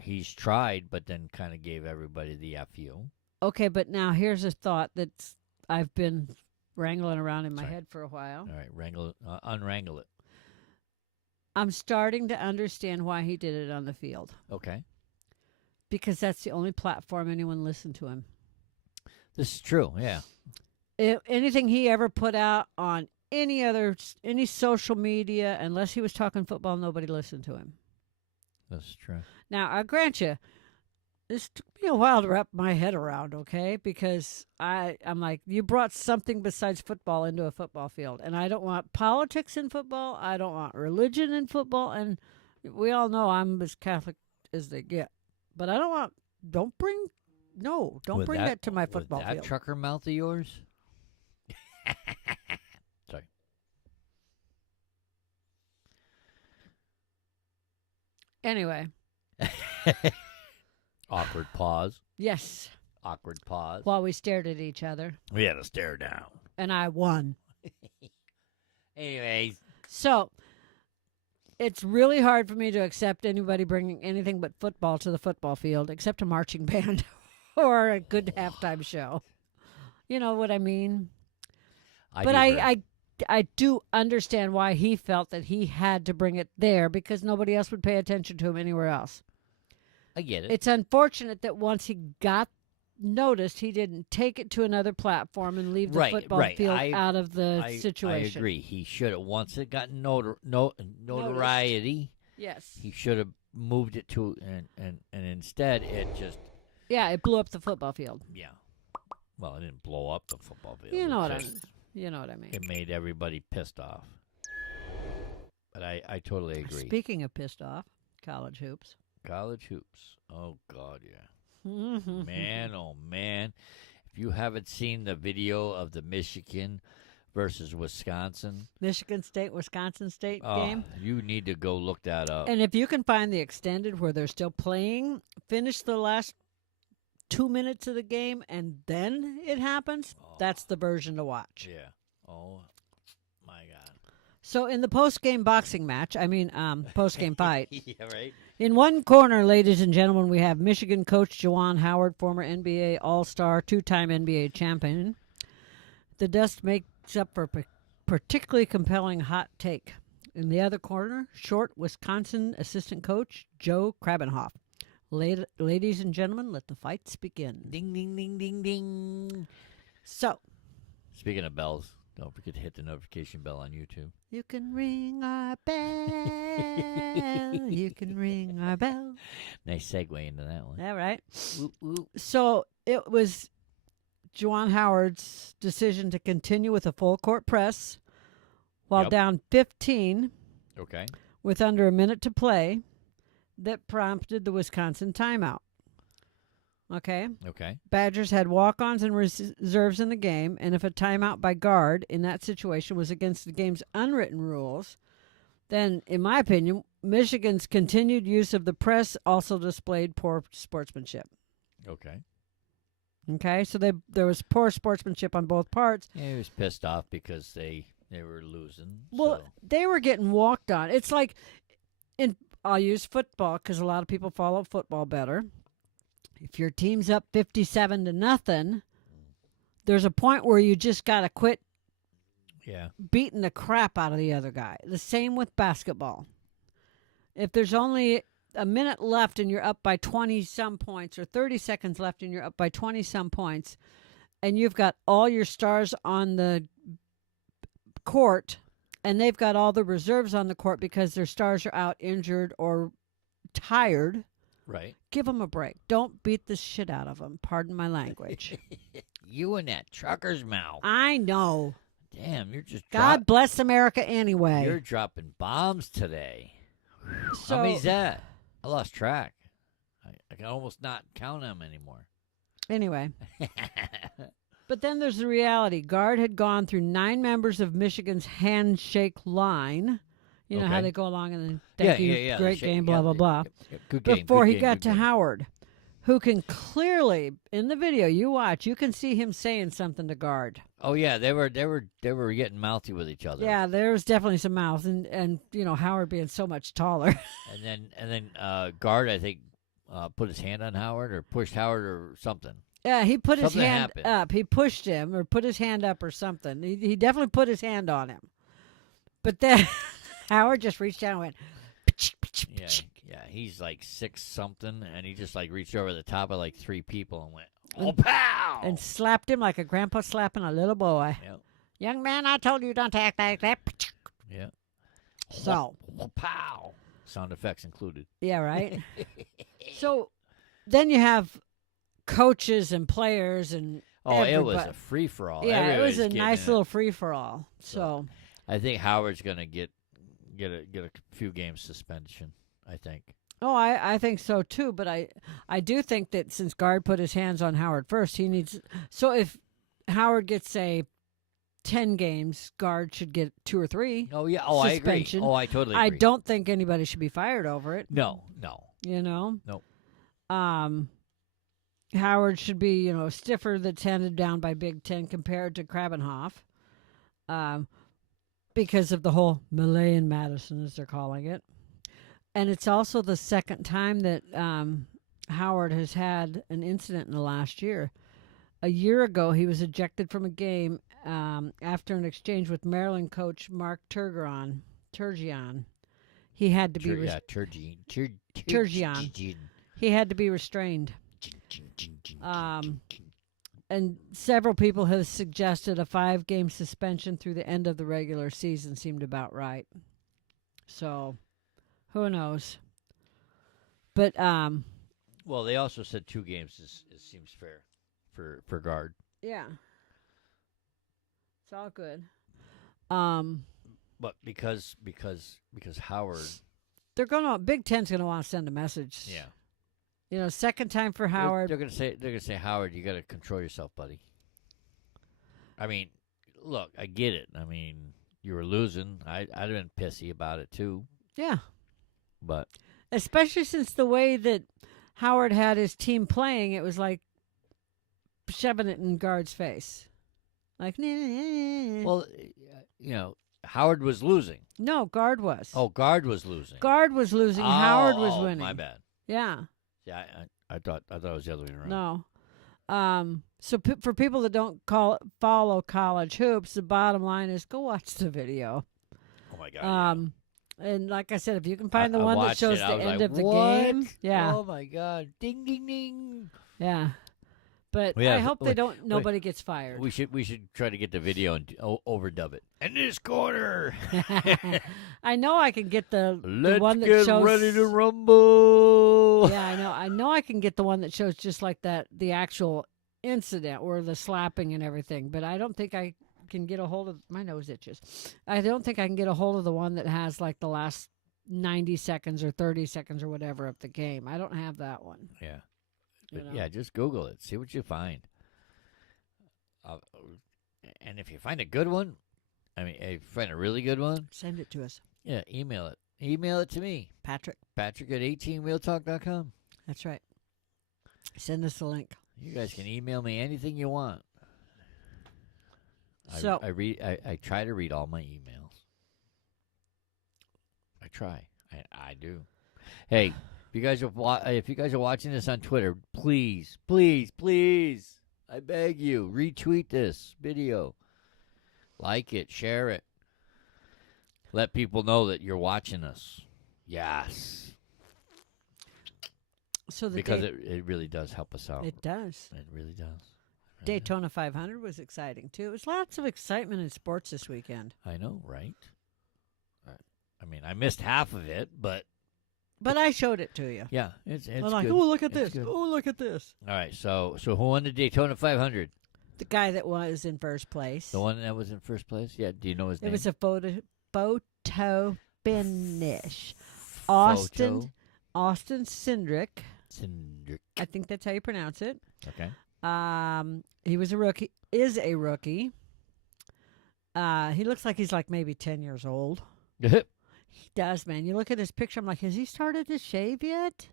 He's tried, but then kind of gave everybody the FU. Okay, but now here's a thought that's I've been wrangling around in my Sorry. head for a while. All right, unwrangle it. I'm starting to understand why he did it on the field Okay, because that's the only platform anyone listened to him. this is true. Yeah, Anything he ever put out on any social media, unless he was talking football, nobody listened to him. this is true. Now, I grant you, this took me a while to wrap my head around, okay? Because I'm like, you brought something besides football into a football field. And I don't want politics in football. I don't want religion in football. And we all know I'm as Catholic as they get. But I don't bring With that to my football with that field. trucker mouth of yours. Sorry. Anyway, Awkward pause. yes, Awkward pause. while we stared at each other. We had to stare down. And I won. Anyways, So it's really hard for me to accept anybody bringing anything but football to the football field, except a marching band or a good halftime show. You know what I mean? But I do understand why he felt that he had to bring it there because nobody else would pay attention to him anywhere else. I get it. It's unfortunate that once he got noticed, he didn't take it to another platform and leave the Right, football right. field out of the situation. I agree. He should have, once it got notoriety, Yes. he should have moved it to, and instead it just, Yeah, it blew up the football field. yeah. Well, it didn't blow up the football field. You know what I just- mean. You know what I mean. It made everybody pissed off. But I totally agree. Speaking of pissed off, college hoops. College hoops. Oh, God, yeah. Mm-hmm. Man, oh, man. If you haven't seen the video of the Michigan versus Wisconsin Michigan State, Wisconsin State game. you need to go look that up. And if you can find the extended where they're still playing, finish the last 2 minutes of the game, and then it happens, that's the version to watch. Yeah. Oh, my God. So in the post-game boxing match, post-game fight, Yeah, right? in one corner, ladies and gentlemen, we have Michigan coach Juwan Howard, former NBA All-Star, two-time NBA champion. The dust makes up for a particularly compelling hot take. In the other corner, short Wisconsin assistant coach Joe Krabenhoff. Ladies and gentlemen, let the fights begin. Ding, ding, ding, ding, ding. So, Speaking of bells, don't forget to hit the notification bell on YouTube. you can ring our bell. You can ring our bell. Nice segue into that one. All right. Whoop, whoop. So it was Juwan Howard's decision to continue with a full court press while Yep. down 15 Okay. with under a minute to play that prompted the Wisconsin timeout. Okay. Okay. Badgers had walk-ons and reserves in the game, and if a timeout by guard in that situation was against the game's unwritten rules, then, in my opinion, Michigan's continued use of the press also displayed poor sportsmanship. Okay. Okay, so there was poor sportsmanship on both parts. Yeah, he was pissed off because they were losing. Well, so. they were getting walked on. It's like, I'll use football because a lot of people follow football better. If your team's up 57-0, there's a point where you just got to quit Yeah. beating the crap out of the other guy. The same with basketball. If there's only a minute left and you're up by 20-some points, or 30 seconds left and you're up by 20-some points, and you've got all your stars on the court, and they've got all the reserves on the court because their stars are out injured or tired, Right. give them a break. Don't beat the shit out of them. Pardon my language. You and that trucker's mouth. I know. Damn, you're just God bless America anyway. You're dropping bombs today. So, How many's that? I lost track. I can almost not count them anymore. anyway. But then there's the reality. Guard had gone through 9 members of Michigan's handshake line. You know how Okay. they go along and then thank you, the great shake- game, yeah, blah, blah, blah. Good game. Before good he game, got good to game. Howard, who can clearly, in the video you watch, you can see him saying something to Guard. Oh yeah, they were getting mouthy with each other. Yeah, there was definitely some mouth, and Howard being so much taller. And then Guard, I think, put his hand on Howard or pushed Howard or something. Yeah, he put his Something hand happened. up. He pushed him or put his hand up or something. He definitely put his hand on him. But then Howard just reached down and went, Yeah, he's like 6 something, and he just like reached over the top of like 3 people and went, oh pow, and slapped him like a grandpa slapping a little boy. Yep. Young man, I told you don't act like that. Yeah. So, Pow. Sound effects included. yeah, right? So then you have coaches and players and Oh, it was a everybody. free for all. Yeah, it was a nice little free-for-all. So, I think Howard's gonna get a few games suspension. I think. oh, I think so too. But I do think that since Guard put his hands on Howard first, he needs. So if Howard gets, say, 10 games, Guard should get 2 or 3. Oh yeah. Oh, I agree. Suspension. Oh, I totally I agree. don't think anybody should be fired over it. No. You know? Nope. Howard should be, stiffer that's handed down by Big Ten compared to Krabenhoff. Because of the whole Malayan Madison, as they're calling it. And it's also the second time that Howard has had an incident in the last year. A year ago, he was ejected from a game after an exchange with Maryland coach Mark Turgeon. He had to be Turgeon. He had to be restrained. And several people have suggested a 5-game suspension through the end of the regular season seemed about right. So, who knows? But Well, they also said 2 games seems fair for Guard. yeah, it's all good. But because Howard. Big Ten's gonna want to send a message. Yeah. Second time for Howard. They're gonna say Howard, you gotta control yourself, buddy. I mean, look, I get it. I mean, you were losing. I'd have been pissy about it too. Yeah. But Especially since the way that Howard had his team playing, it was like shoving it in Guard's face. Like, well, Howard was losing. no, Guard was. Oh, Guard was losing. Guard was losing. Howard was oh, winning. My bad. Yeah. Yeah, I thought it was the other way around. No. So for people that don't follow college hoops, the bottom line is go watch the video. Oh my God. And like I said, if you can find the I one that watched shows it. the I was end like, of the "What? game, yeah, Oh my god! Ding ding ding! yeah. But Yeah, I hope they wait, don't. Nobody gets fired. We should try to get the video and overdub it. In this corner, I know I can get the let's one that get shows. ready to rumble. Yeah, I know. I know I can get the one that shows just like that, the actual incident or the slapping and everything. But I don't think I can get a hold of. My nose itches. I don't think I can get a hold of the one that has like the last 90 seconds or 30 seconds or whatever of the game. I don't have that one. Yeah. You But know? yeah, just Google it. See what you find. And if you find a good one, I mean, if you find a really good one, Send it to us, yeah, email it. Email it to me, Patrick. Patrick at 18wheeltalk.com. That's right. Send us a link. You guys can email me anything you want. So- I try to read all my emails. I try. I do. Hey, if you guys are watching this on Twitter, please, please, please, I beg you, retweet this video. Like it, share it. Let people know that you're watching us. Yes. So the Because it really does help us out. it does. It really does. Daytona 500 was exciting too. It was lots of excitement in sports this weekend. I know, right? I mean, I missed half of it, but But I showed it to you. yeah, it's I'm good. like, oh, look at It's this. good. Oh, look at this. All right, so who won the Daytona 500? The guy that was in first place. The one that was in first place? Yeah, do you know his name? It was a photo finish. Austin Cindric. Cindric. I think that's how you pronounce it. Okay. He was a rookie. Is a rookie. He looks like he's like maybe 10 years old. He does, man. You look at his picture. I'm like, has he started to shave yet?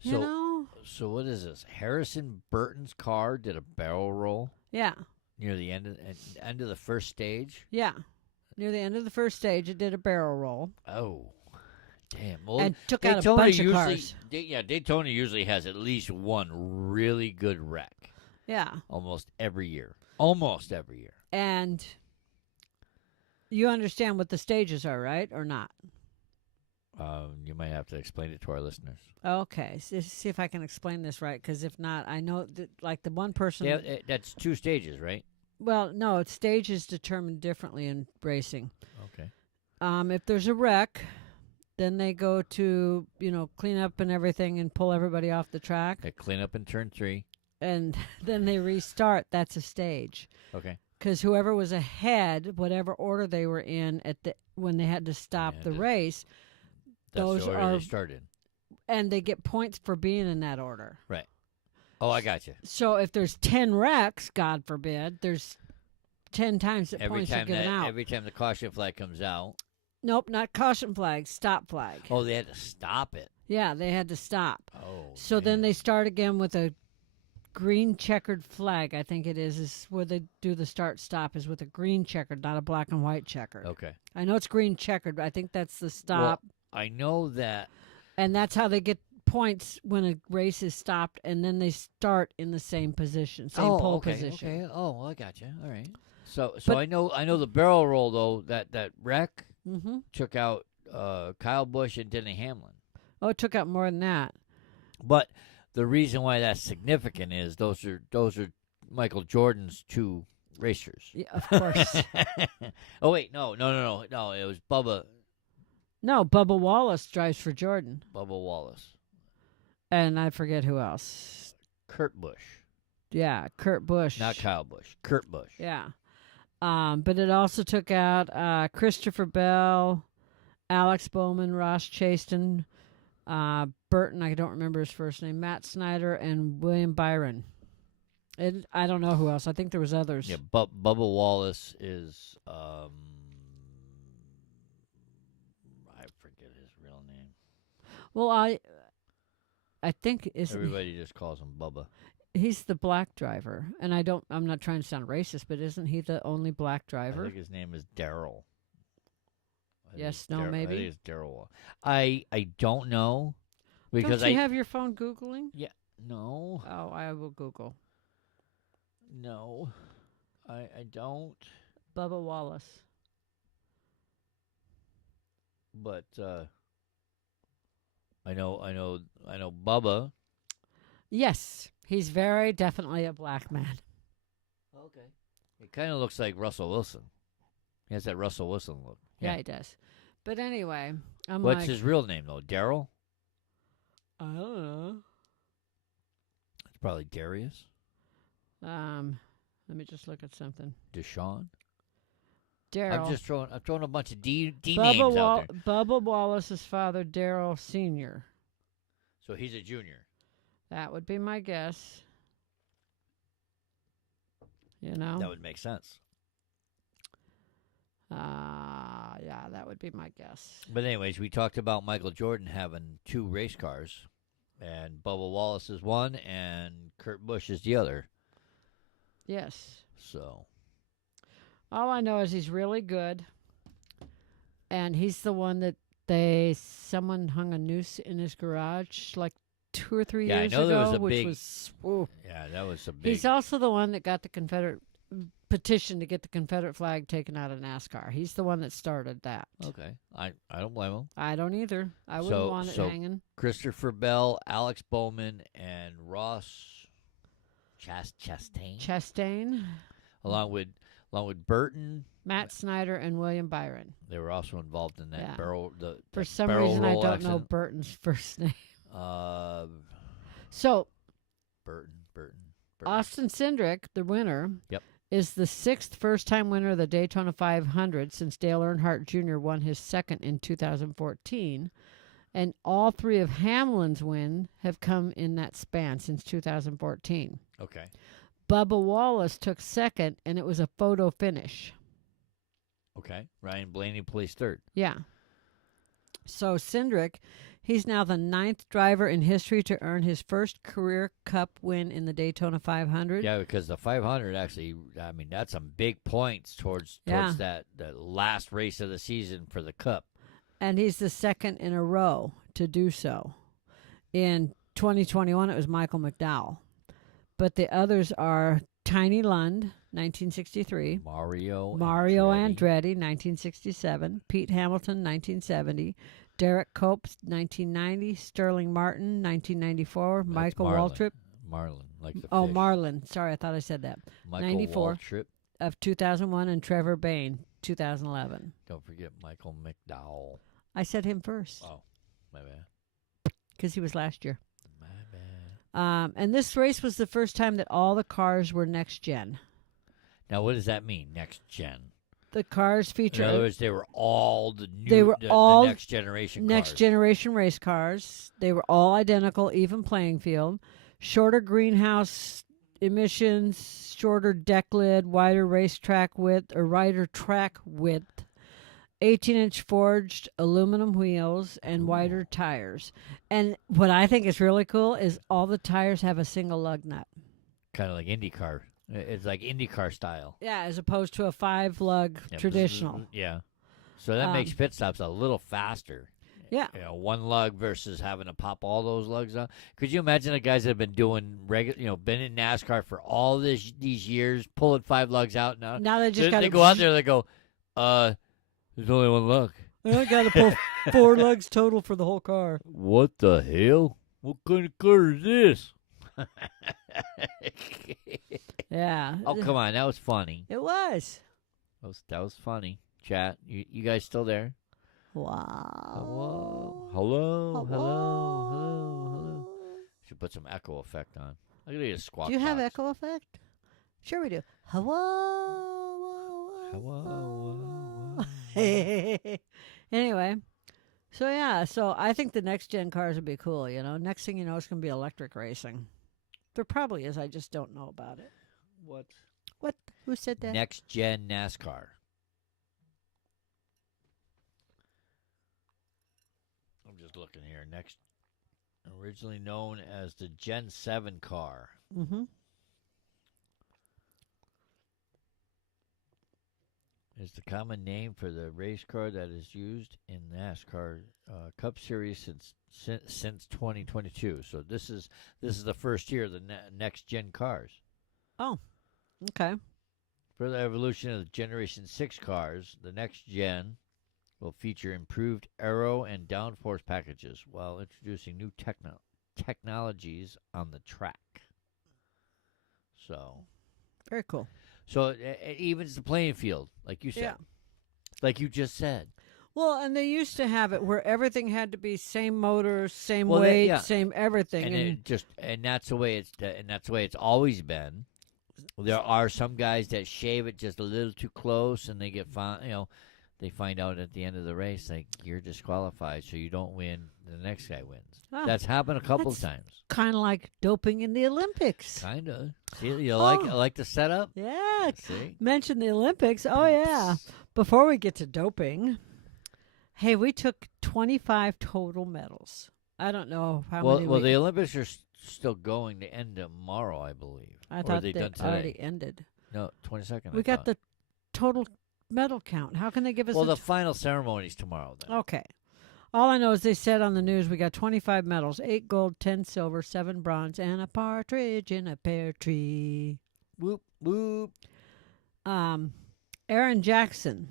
You know? So what is this? Harrison Burton's car did a barrel roll Yeah. near the end of the first stage. Yeah. Near the end of the first stage, it did a barrel roll Oh, damn! Well, and took out a bunch of cars. Daytona usually has at least one really good wreck. Yeah. Almost every year. Almost every year. And you understand what the stages are, right? Or not? You might have to explain it to our listeners. Okay. See if I can explain this right. Because if not, I know that, like the one person. Yeah, that's 2 stages, right? Well, no, it's stages determined differently in racing. Okay. If there's a wreck, then they go to, clean up and everything and pull everybody off the track. They clean up in turn 3. And then they restart. That's a stage. Okay. Because whoever was ahead, whatever order they were in when they had to stop the race, That's those the order are, they started. and they get points for being in that order. Right. Oh, I got you. So if there's 10 wrecks, God forbid, there's 10 times that points are given out. Every time the caution flag comes out. Nope, not caution flag, stop flag. Oh, they had to stop it. Yeah, they had to stop. Oh. So then they start again with a green checkered flag, I think it is where they do the start stop is with a green checkered, not a black and white checkered. Okay. I know it's green checkered, but I think that's the stop. Well, I know that. And that's how they get points when a race is stopped, and then they start in the same position, same pole position. Okay. Oh, well, I got you. All right. So I know the barrel roll though that wreck took out Kyle Busch and Denny Hamlin. Oh, it took out more than that. But the reason why that's significant is those are Michael Jordan's 2 racers. Yeah, of course. Oh wait, no. It was Bubba No, Bubba Wallace drives for Jordan. Bubba Wallace. And I forget who else. Kurt Busch. Yeah, Kurt Busch. Not Kyle Busch. Kurt Busch. Yeah. But it also took out Christopher Bell, Alex Bowman, Ross Chaston, Burton, I don't remember his first name, Matt Snyder, and William Byron. I don't know who else. I think there was others. Yeah, Bubba Wallace is I forget his real name. Well, I think Everybody just calls him Bubba. he's the black driver, and I'm not trying to sound racist, but isn't he the only black driver? I think his name is Daryl. Yes, no, maybe. I think it's Daryl. I don't know because Don't you have your phone Googling? Yeah, no, Oh, I will Google. no, I don't. Bubba Wallace. but I know Bubba. Yes, he's very definitely a black man. Okay. He kind of looks like Russell Wilson. He has that Russell Wilson look. Yeah, he does. But anyway, I'm What's like, his real name though? Daryl? I don't know. It's probably Darius. Let me just look at something. Deshaun. Daryl. I'm throwing a bunch of D names out there. Bubba Wallace's father, Daryl Sr. So he's a junior. That would be my guess. You know? That would make sense. Yeah, that would be my guess. But anyways, we talked about Michael Jordan having 2 race cars, and Bubba Wallace is one, and Kurt Busch is the other. Yes. So All I know is he's really good, and he's the one that someone hung a noose in his garage like 2 or 3 years I know ago, there was a which big. was. Ooh. Yeah, that was a big. He's also the one that got the Confederate petition to get the Confederate flag taken out of NASCAR. He's the one that started that. Okay, I don't blame him. I don't either. I wouldn't want it hanging. Christopher Bell, Alex Bowman, and Ross Chastain, along with Burton, Matt Snyder, and William Byron. They were also involved in that Yeah. barrel. For some barrel reason, I roll don't know accident. Burton's first name. So Burton. Austin Cindric, the winner, Yep. is the 6th first-time winner of the Daytona 500 since Dale Earnhardt Jr. won his second in 2014. And all 3 of Hamlin's wins have come in that span since 2014. Okay. Bubba Wallace took second, and it was a photo finish. Okay. Ryan Blaney placed 3rd. Yeah. So Cindric, he's now the 9th driver in history to earn his first career Cup win in the Daytona 500. Yeah, because the 500 actually, I mean, that's some big points towards that the last race of the season for the Cup. And he's the 2nd in a row to do so. In 2021, it was Michael McDowell. But the others are Tiny Lund, 1963. Mario Andretti, 1967. Pete Hamilton, 1970. Derek Copes, 1990. Sterling Martin, 1994. That's Michael Marlin. Waltrip. Marlin, like the fish. Marlin. Sorry, I thought I said that. Michael 94. Waltrip. Of 2001, and Trevor Bayne, 2011. Don't forget Michael McDowell. I said him first Oh, my bad. because he was last year. My bad. And this race was the first time that all the cars were next gen. Now, what does that mean, next gen? The cars In feature other words, they were all the new, They were the all next generation next cars. generation race cars. They were all identical, even playing field. Shorter greenhouse emissions, shorter deck lid, wider racetrack width or wider track width, 18-inch forged aluminum wheels, and wider tires. And what I think is really cool is all the tires have a single lug nut. Kind of like IndyCar. It's like IndyCar style. Yeah, as opposed to a 5-lug Yeah, traditional. Yeah. So that makes pit stops a little faster. Yeah. You know, 1 lug versus having to pop all those lugs out. Could you imagine the guys that have been doing been in NASCAR for all these years, pulling 5 lugs out now? Now they just got they go out there, they go, there's only 1 lug. I got to pull 4 lugs total for the whole car. What the hell? What kind of car is this? Yeah. Oh, come on. That was funny. It was. That was funny. Chat, you guys still there? Wow. Hello. Should put some echo effect on. I'm gonna get a squawk. Do you have box. echo effect? Sure we do. Hello. Anyway, so I think the next gen cars would be cool. Next thing you know, it's gonna be electric racing. There probably is. I just don't know about it. What? What? Who said that? Next gen NASCAR. I'm just looking here. Next, originally known as the Gen 7 car. Mm-hmm. Is the common name for the race car that is used in NASCAR Cup Series since 2022. So this is the first year of the next gen cars. Oh, okay. For the evolution of the Generation 6 cars, the next gen will feature improved aero and downforce packages while introducing new technologies on the track. So, Very cool. so it evens the playing field, like you said. Yeah. Like you just said. Well, and they used to have it where everything had to be same motor, same Well, weight, yeah. same everything. And that's the way it's always been. There are some guys that shave it just a little too close, and they get they find out at the end of the race like you're disqualified, so you don't win. The next guy wins. Oh, That's happened a couple of that's times. kind of like doping in the Olympics. Kind of. See, you like the setup? Yeah. See? Mention the Olympics. Oh, yeah. Before we get to doping, hey, we took 25 total medals. I don't know how many. Well, the Olympics are still going to end tomorrow, I believe. I Or thought they they done today? already ended. No, 22nd. We got the total medal count. How can they give us the final ceremony's tomorrow then. Okay. All I know is they said on the news we got 25 medals, 8 gold, 10 silver, 7 bronze, and a partridge in a pear tree. Whoop, whoop. Erin Jackson.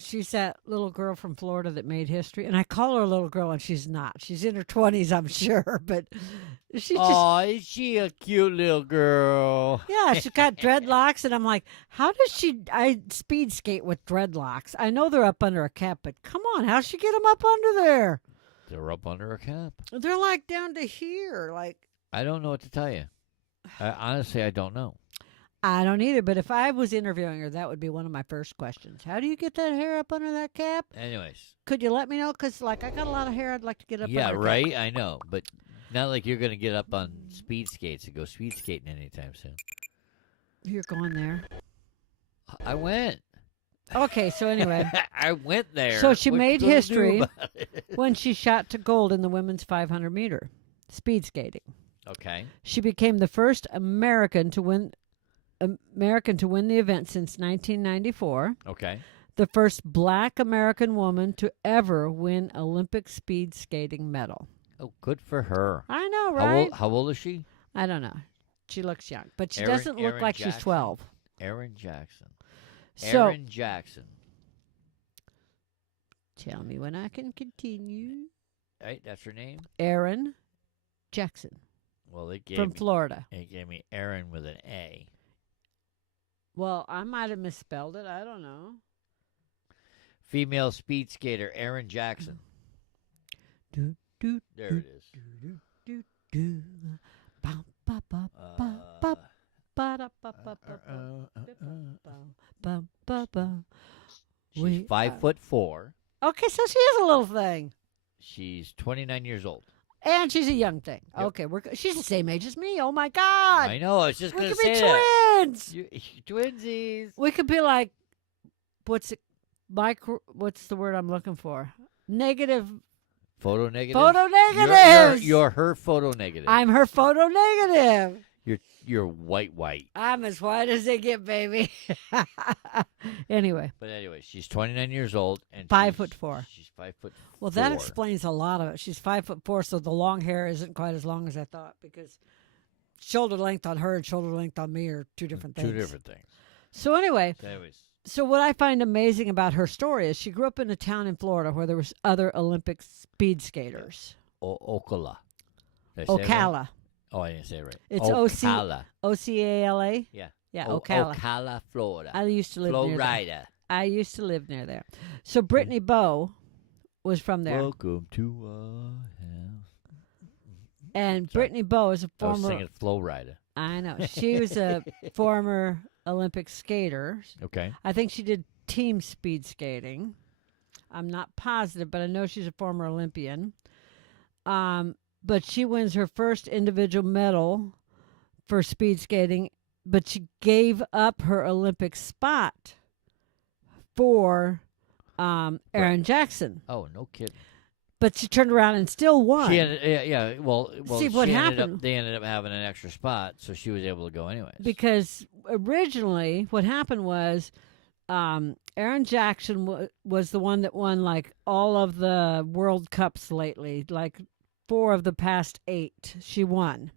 She's that little girl from Florida that made history. And I call her a little girl, and she's not. She's in her 20s, I'm sure. But she just... Oh, is she a cute little girl? Yeah, she's got dreadlocks. And I'm like, how does she... I speed skate with dreadlocks. I know they're up under a cap, but come on. How'd she get them up under there? They're up under a cap. They're like down to here. Like, I don't know what to tell you. Honestly, I don't know. I don't either, but if I was interviewing her, that would be one of my first questions. How do you get that hair up under that cap? Anyways. Could you let me know? Because, I got a lot of hair I'd like to get up Yeah, under right? I know. But not like you're going to get up on speed skates and go speed skating anytime soon. You're going there. I went. Okay, so anyway. I went there. So she What made you gonna do history about it? when she shot to gold in the women's 500 meter speed skating. Okay. She became the first American to win the event since 1994. Okay. The first black American woman to ever win Olympic speed skating medal. Oh, good for her. I know, right? How old is she? I don't know. She looks young, but she Erin- doesn't look Erin like she's Jackson? 12. Erin Jackson. So, Erin Jackson. tell me when I can continue. Right, that's her name? Erin Jackson Well, they gave from me, Florida. They gave me Erin with an A. Well, I might have misspelled it. I don't know. Female speed skater Erin Jackson. Do, do, There it is. do, do. Ba, ba, ba, ba, ba, ba, da, ba, ba, ba, ba, ba, ba, ba. She's We 5'4". Okay, so she is a little thing. She's 29 years old. And she's a young thing. Yep. Okay, she's the same age as me. Oh, my God. I know. I was just We going to could be say that. twins. Twinsies. We could be like, what's the word I'm looking for? Negative. Photo negative. Photo negatives. You're her photo negative. I'm her photo negative. You're white. I'm as white as they get, baby. Anyway, But anyway, she's 29 years old and 5'4". She's 5'4". well, that explains a lot of it. She's 5'4", so the long hair isn't quite as long as I thought because shoulder length on her and shoulder length on me are two different things. Two different things. So anyway, Anyways, so what I find amazing about her story is she grew up in a town in Florida where there was other Olympic speed skaters. Ocala. Did I say it right? Ocala. Oh, I didn't say it right. It's Ocala. Ocala? Yeah. Yeah, Ocala. Ocala, Florida. I used to live near there. Florida. I used to live near there. So Brittany Bowe was from there. Welcome to our house. And Sorry. Brittany Bowe is a I was former... singing Florida. I know. She was a former Olympic skater. Okay. I think she did team speed skating. I'm not positive, but I know she's a former Olympian. But she wins her first individual medal for speed skating, but she gave up her Olympic spot for Erin Jackson. Oh, no kidding. But she turned around and still won. She had, well, See, what she ended happened- up, they ended up having an extra spot, so she was able to go anyways. Because originally what happened was Erin Jackson was the one that won like all of the World Cups lately, like 4 of the past 8 she won.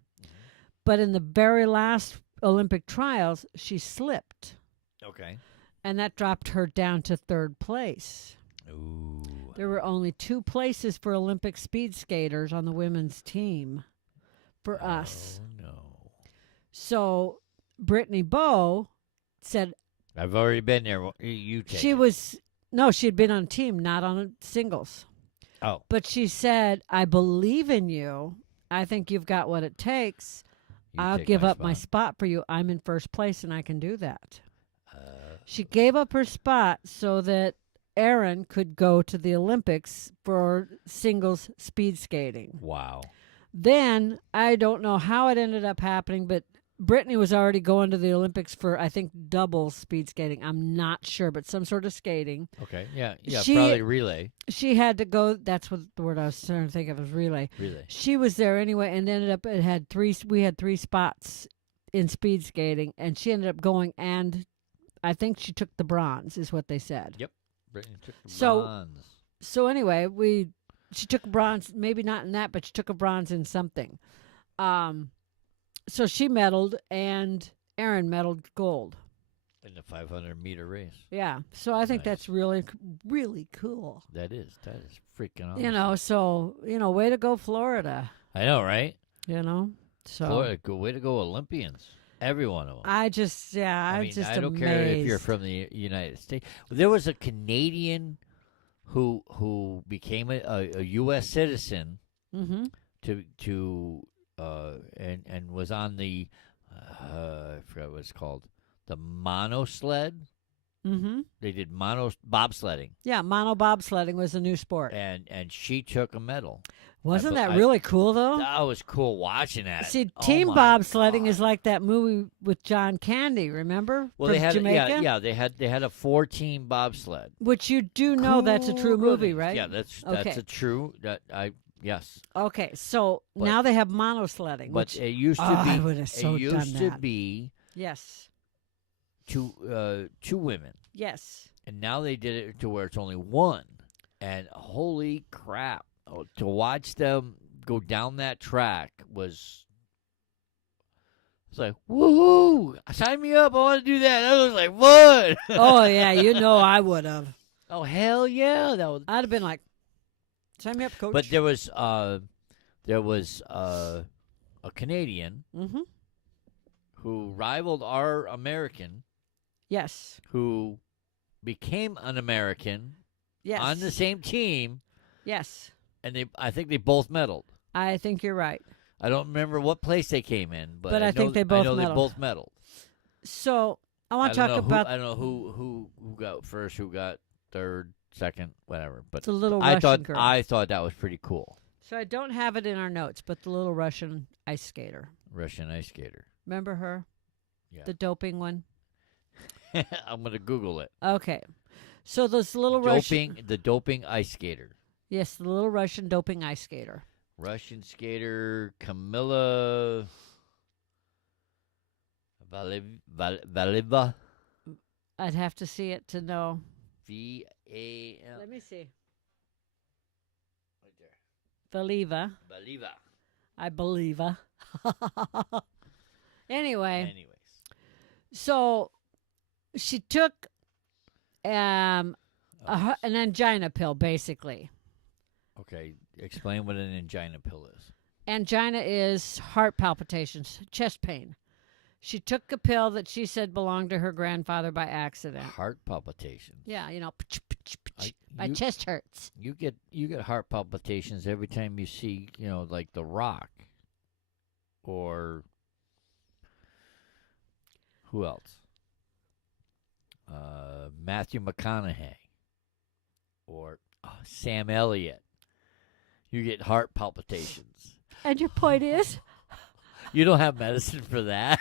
But in the very last Olympic trials, she slipped. Okay. And that dropped her down to 3rd place. Ooh. There were only 2 places for Olympic speed skaters on the women's team for us. Oh, no. So Brittany Bowe said I've already been there. You take she it. was, no, she had been on a team, not on a singles. Oh. But she said, I believe in you. I think you've got what it takes. You I'll take give up my spot. spot for you. I'm in first place and I can do that. Uh, She gave up her spot so that Aaron could go to the Olympics for singles speed skating. wow. Then I don't know how it ended up happening, but Brittany was already going to the Olympics for, I think, double speed skating. I'm not sure, but some sort of skating. Okay. Yeah. Yeah. She- Probably relay. She had to go. That's what the word I was trying to think of was relay. Relay. She was there anyway, and ended up we had 3 spots in speed skating, and she ended up going, and I think she took the bronze, is what they said. Yep. Brittany took the So- bronze. So anyway, she took bronze, maybe not in that, but she took a bronze in something. So she medaled, and Aaron medaled gold. In the 500-meter race. Yeah. So I think Nice. that's really, really cool. That is freaking awesome. You know, so, way to go, Florida. I know, right? So Florida, way to go, Olympians. Every one of them. I just, I mean, just I don't care if you're amazed. from the United States. There was a Canadian who became a U.S. citizen Mm-hmm. and was on the I forgot what it's called, the mono sled. Mm-hmm. They did mono bobsledding, Yeah, mono bobsledding was a new sport. and she took a medal. Wasn't that I- really cool, though? That was cool watching that. See, Oh team my bobsledding God. is like that movie with John Candy, remember? Well, From they had Jamaica? yeah they had a 4-team bobsled. Which you do know that's a true Cool movie, runnings. right? Yeah, that's Okay. a true yes. Okay, so But- now they have mono sledding. But Which, it used to Oh, be I would have so it used done to that. be yes, two women, yes. and now they did it to where it's only one. And holy crap, to watch them go down that track was. It's like, woohoo! Sign me up! I want to do that. That was like fun. Oh yeah, I would have. Oh hell yeah! That was. I'd have been like, sign me up, coach. But there was a Canadian Mm-hmm. who rivaled our American, Yes, who became an American yes, on the same team, yes. and I think they both medaled. I think you're right. I don't remember what place they came in, but I know think they I both know medaled. they both medaled. So I want to don't talk know about I don't know who got first, who got third, second, whatever. But the little I Russian girl. I thought that was pretty cool. So I don't have it in our notes, but the little Russian ice skater. Russian ice skater. Remember her? Yeah. The doping one? I'm gonna Google it. Okay. So this little Russian. The doping ice skater. Yes, the little Russian doping ice skater. Russian skater Kamila Valieva. I'd have to see it to know. V-A-L. Let me see. Right there. Valiva. Valieva. I believe her. Anyway, Anyways. so she took an angina pill, basically. Okay, explain what an angina pill is. Angina is heart palpitations, chest pain. She took a pill that she said belonged to her grandfather by accident. Heart palpitations. Yeah, my you- chest hurts. You get heart palpitations every time you see, like The Rock, or who else? Matthew McConaughey, or Sam Elliott. You get heart palpitations. And your point is? You don't have medicine for that.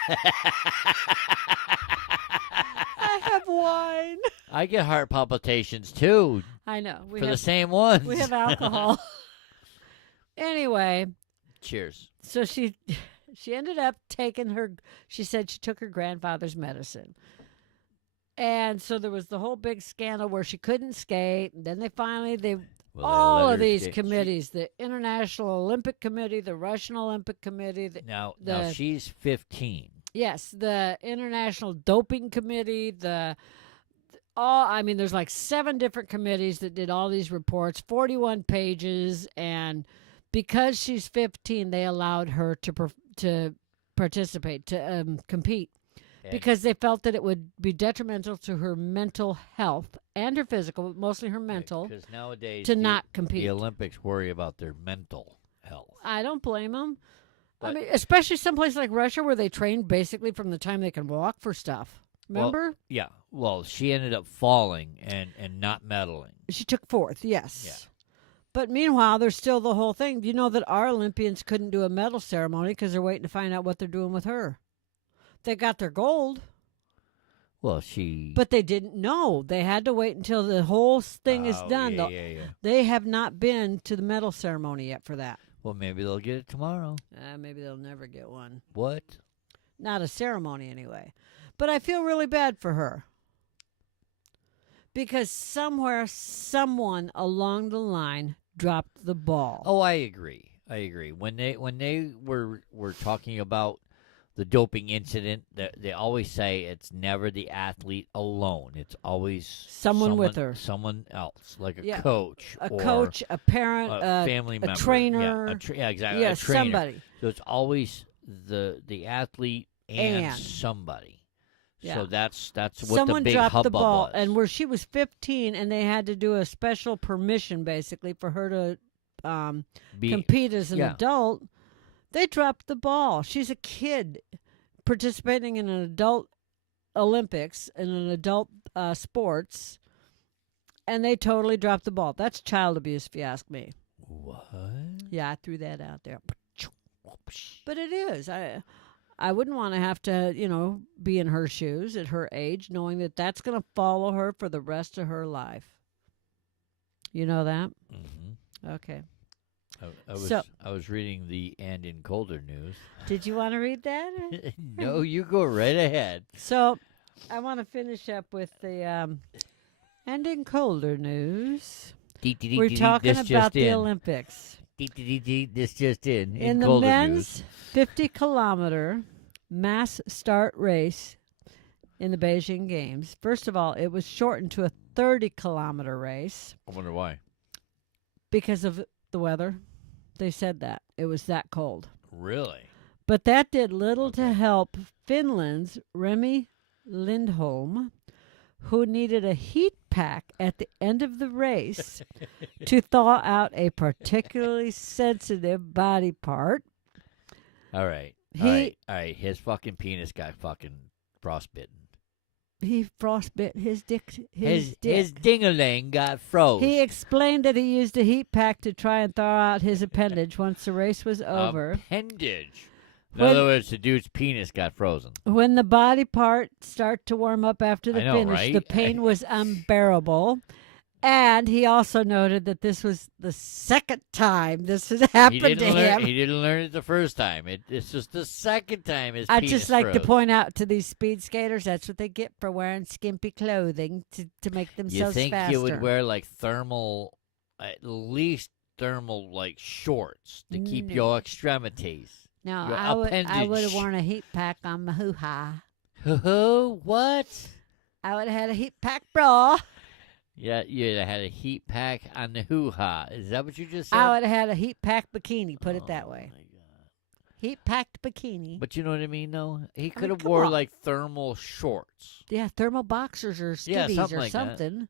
I have wine. I get heart palpitations too, I know. for the same ones. We have alcohol. Anyway, Cheers. so she ended up taking she said she took her grandfather's medicine. And so there was the whole big scandal where she couldn't skate. And then they Well, all they let of her these skate. committees, the International Olympic Committee, the Russian Olympic Committee, Now the- she's 15. yes, the International Doping Committee, I mean, there's like 7 different committees that did all these reports, 41 pages, and because she's 15, they allowed her to participate, to compete, And- because they felt that it would be detrimental to her mental health and her physical, but mostly her mental, Because nowadays to not compete. the Olympics worry about their mental health. I don't blame them. I But- mean, especially someplace like Russia where they train basically from the time they can walk for stuff. Remember? Yeah. Well, she ended up falling and not medaling. She took 4th, yes. Yeah. But meanwhile, there's still the whole thing. You know that our Olympians couldn't do a medal ceremony because they're waiting to find out what they're doing with her. They got their gold, Well, she. but they didn't know. They had to wait until the whole thing is Oh, done. Yeah. They have not been to the medal ceremony yet for that. Well, maybe they'll get it tomorrow. Maybe they'll never get one. What? Not a ceremony, anyway. But I feel really bad for her. Because somewhere, someone along the line dropped the ball. Oh, I agree. When they were talking about the doping incident, they always say it's never the athlete alone. It's always Someone with her. someone else, like a Yeah. coach, A or coach, a parent, a family member, trainer. yeah, exactly, Yeah, a trainer. somebody. So it's always the athlete and somebody. Yeah. So that's what Someone the big dropped the hubbub ball, was. and where she was 15, and they had to do a special permission, basically, for her to compete as an yeah. adult. They dropped the ball. She's a kid participating in an adult Olympics in an adult sports, and they totally dropped the ball. That's child abuse, if you ask me. What? Yeah, I threw that out there. But it is. I wouldn't want to have to, be in her shoes at her age, knowing that that's going to follow her for the rest of her life. You know that? Mm-hmm. Okay. I was reading the And in Colder news. Did you want to read that? No, you go right ahead. So, I want to finish up with the And in Colder news. We're talking about the Olympics. This just in. In the Colder men's news. 50-kilometer mass start race in the Beijing Games, first of all, it was shortened to a 30-kilometer race I wonder why. because of the weather. They said that. It was that cold. Really? But that did little to help Finland's Remi Lindholm, who needed a heat pack at the end of the race to thaw out a particularly sensitive body part. All right. He- All right. His fucking penis got fucking frostbitten. He frostbit his dick. His dick. ding-a-ling got froze. He explained that he used a heat pack to try and thaw out his appendage once the race was over. Appendage. In When- other words, the dude's penis got frozen. When the body part started to warm up after the I know, finish, right? the pain was unbearable. And he also noted that this was the second time this had happened to him. He didn't learn it the first time. It's just the second time his I'd penis just like to froze. point out to these speed skaters, that's what they get for wearing skimpy clothing to make You themselves think faster. you would wear like thermal, at least thermal like shorts to keep No. your extremities? No, your I would have appendage. worn a heat pack on my hoo-ha. What? I would have had a heat pack bra. Yeah, you'd have had a heat pack on the hoo-ha. Is that what you just said? I would have had a heat pack bikini, put it that Oh, way. my God. Heat packed bikini. But you know what I mean, though? He could have come wore on. like thermal shorts Yeah, thermal boxers or Yeah, skivvies something or like that. something.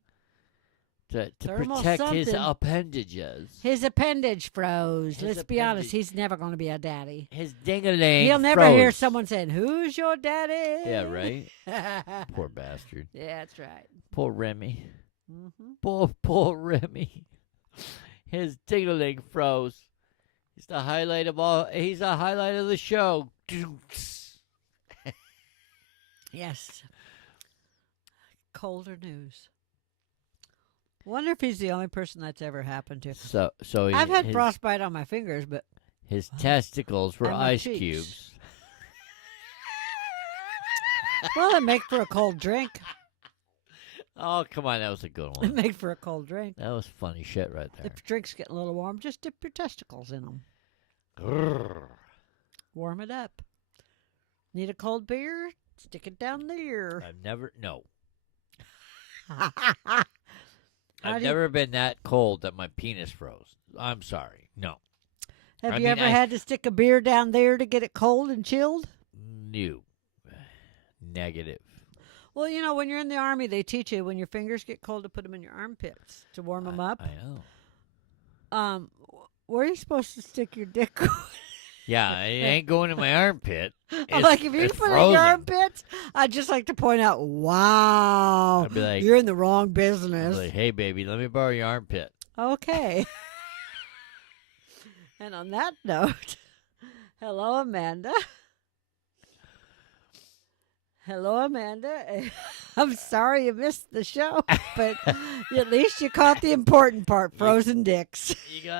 to Thermal protect his something. appendages. His appendage froze. His Let's be honest, appendage. he's never going to be a daddy. His ding-a-ling You'll never froze. hear someone saying, "Who's your daddy?" Yeah, right? yeah, Poor bastard. that's right. Poor Remy. Mm-hmm. Poor Remy. His ding-a-ling froze. He's the highlight of all. He's the highlight of the show. Yes. Colder news. Wonder if he's the only person that's ever happened to. So I've had his, frostbite on my fingers, but His testicles were And my ice cheeks. cubes. well, it make for a cold drink. Oh, come on, that was a good It one. make for a cold drink. That was funny shit right there. If your drink's getting a little warm, just dip your testicles in them. Grrr. Warm it up. Need a cold beer? Stick it down there. I've never no. How I've do you- never been that cold that my penis froze. I'm sorry. No. Have I you mean, ever had to stick a beer down there to get it cold and chilled? No. Negative. Well, you know, when you're in the Army, they teach you when your fingers get cold to put them in your armpits to warm them up. I know. Where are you supposed to stick your dick? Yeah, it ain't going in my armpit. I'm like, if you it's put it in frozen. your armpits, I'd just like to point out, wow, I'd be like- you're in the wrong I'm business. like, hey, baby, let me borrow your armpit. Okay. And on that note, hello, Amanda. Hello, Amanda. I'm sorry you missed the show, but at least you caught the important part, frozen dicks.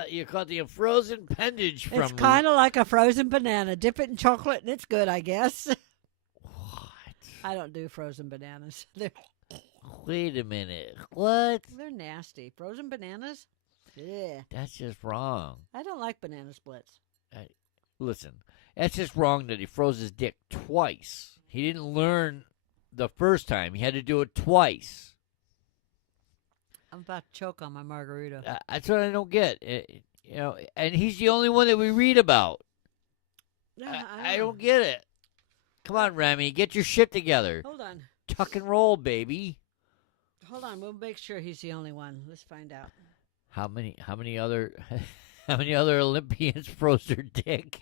You caught the frozen appendage from. It's kind of like a frozen banana. Dip it in chocolate and it's good, I guess. What? I don't do frozen bananas. Wait a minute. What? They're nasty. Frozen bananas? Yeah. That's just wrong. I don't like banana splits. Listen, that's just wrong that he froze his dick twice. He didn't learn the first time. He had to do it twice. I'm about to choke on my margarita. That's what I don't get. You know, and he's the only one that we read about. Yeah, I don't get it. Come on, Remy, get your shit together. Hold on. Tuck and roll, baby. Hold on. We'll make sure he's the only one. Let's find out. How many other how many other Olympians froze their dick?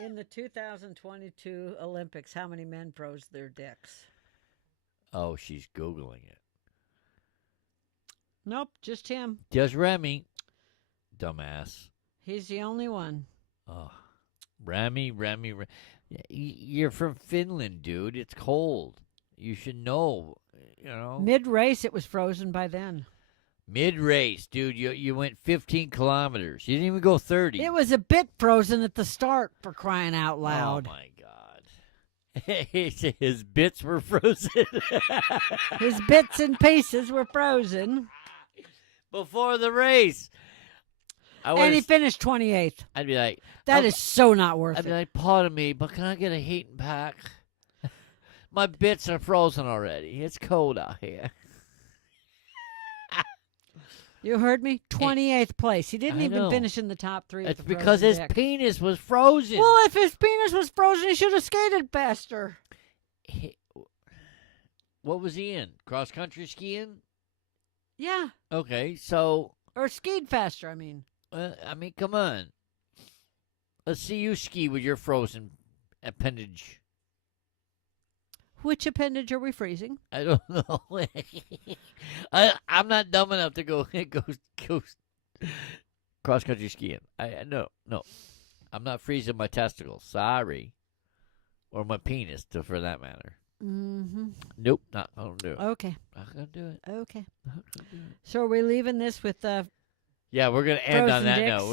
In the 2022 Olympics, how many men froze their dicks? Oh, she's Googling it. Nope, just him. Just Remy. Dumbass. He's the only one. Oh, Remy. You're from Finland, dude. It's cold. You should know, you know. Mid-race, it was frozen by then. Mid-race, dude. You went 15 kilometers. You didn't even go 30. It was a bit frozen at the start, for crying out loud. Oh, my God. His bits were frozen. His bits and pieces were frozen. Before the race. And he finished 28th. I'd be like, That is so not worth I'd be it. like, pardon me, but can I get a heating pack? My bits are frozen already. It's cold out here. You heard me? 28th place. He didn't I even know. finish in the top three. It's with the because frozen his dick. penis was frozen. Well, if his penis was frozen, he should have skated faster. What was he in? Cross country skiing? Yeah. Okay, so Or skied faster, I mean. I mean, come on. Let's see you ski with your frozen appendage. Which appendage are we freezing? I don't know. I'm not dumb enough to go cross country skiing. No. I'm not freezing my testicles. Sorry, or my penis, for that matter. Mm-hmm. Nope, not gonna do it. Okay. Not gonna do it. Okay. Not gonna do it. So are we leaving this with Yeah, we're gonna end on Frozen that dicks. note.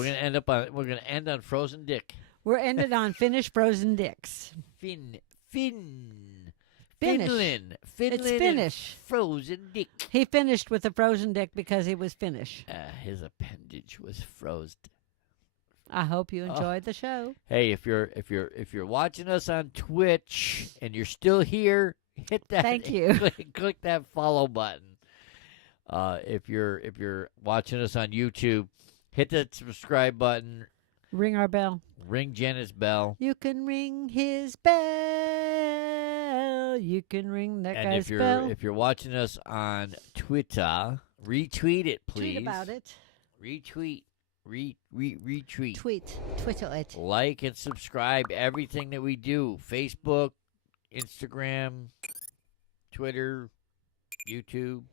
We're gonna end on frozen dick. we're ended on finished frozen dicks. Finish. Finish. Finland. and finish. Frozen dick. He finished with a frozen dick because he was Finnish. His appendage was frozen. I hope you enjoyed the show. Hey, if you're watching us on Twitch and you're still here, hit that. Thank you. Click that follow button. If you're watching us on YouTube, hit that subscribe button. Ring our bell. Ring Jenna's bell. You can ring his bell. You can ring that And guy's bell. if you're watching us on Twitter, retweet it, please. Tweet about it. Retweet. Retweet. Twitter it. Like and subscribe everything that we do. Facebook, Instagram, Twitter, YouTube,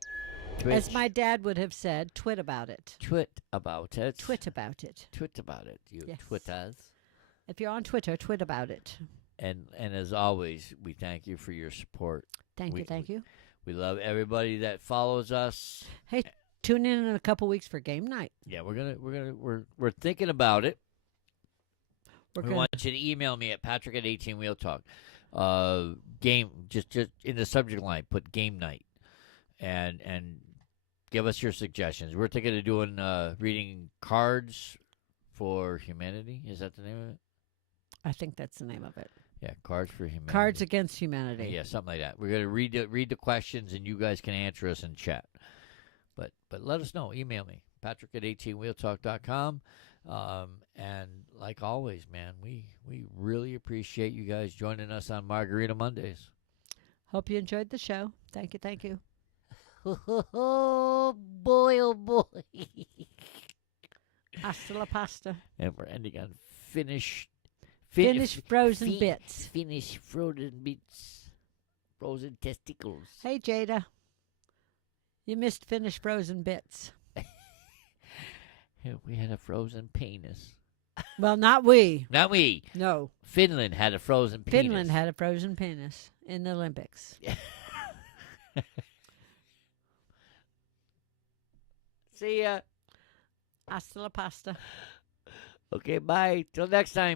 Twitch. As my dad would have said, twit about it. Twit about it. Twit about it. Twit about it. You Yes. twitters. If you're on Twitter, twit about it. And as always, we thank you for your support. Thank We- you, thank you. We love everybody that follows us. Hey, tune in a couple weeks for game night. Yeah, we're thinking about it. We're We gonna, want you to email me at Patrick at 18 Wheel Talk. Game, just in the subject line, put game night, and give us your suggestions. We're thinking of doing reading cards for humanity. Is that the name of it? I think that's the name of it. Yeah, Cards for Humanity. Cards Against Humanity. Yeah, something like that. We're gonna read the questions, and you guys can answer us in chat. But let us know. Email me, Patrick at 18wheeltalk.com. And like always, man, we really appreciate you guys joining us on Margarita Mondays. Hope you enjoyed the show. Thank you. Thank you. Oh boy, oh boy. Hasta la pasta. And we're ending on finish Frozen bits. Finish frozen bits. Frozen testicles. Hey, Jada. You missed Finish Frozen bits. Yeah, we had a frozen penis. Well, not we. Not we. No. Finland had a frozen penis. Finland had a frozen penis in the Olympics. See ya. Hasta la pasta. Okay, bye. Till next time.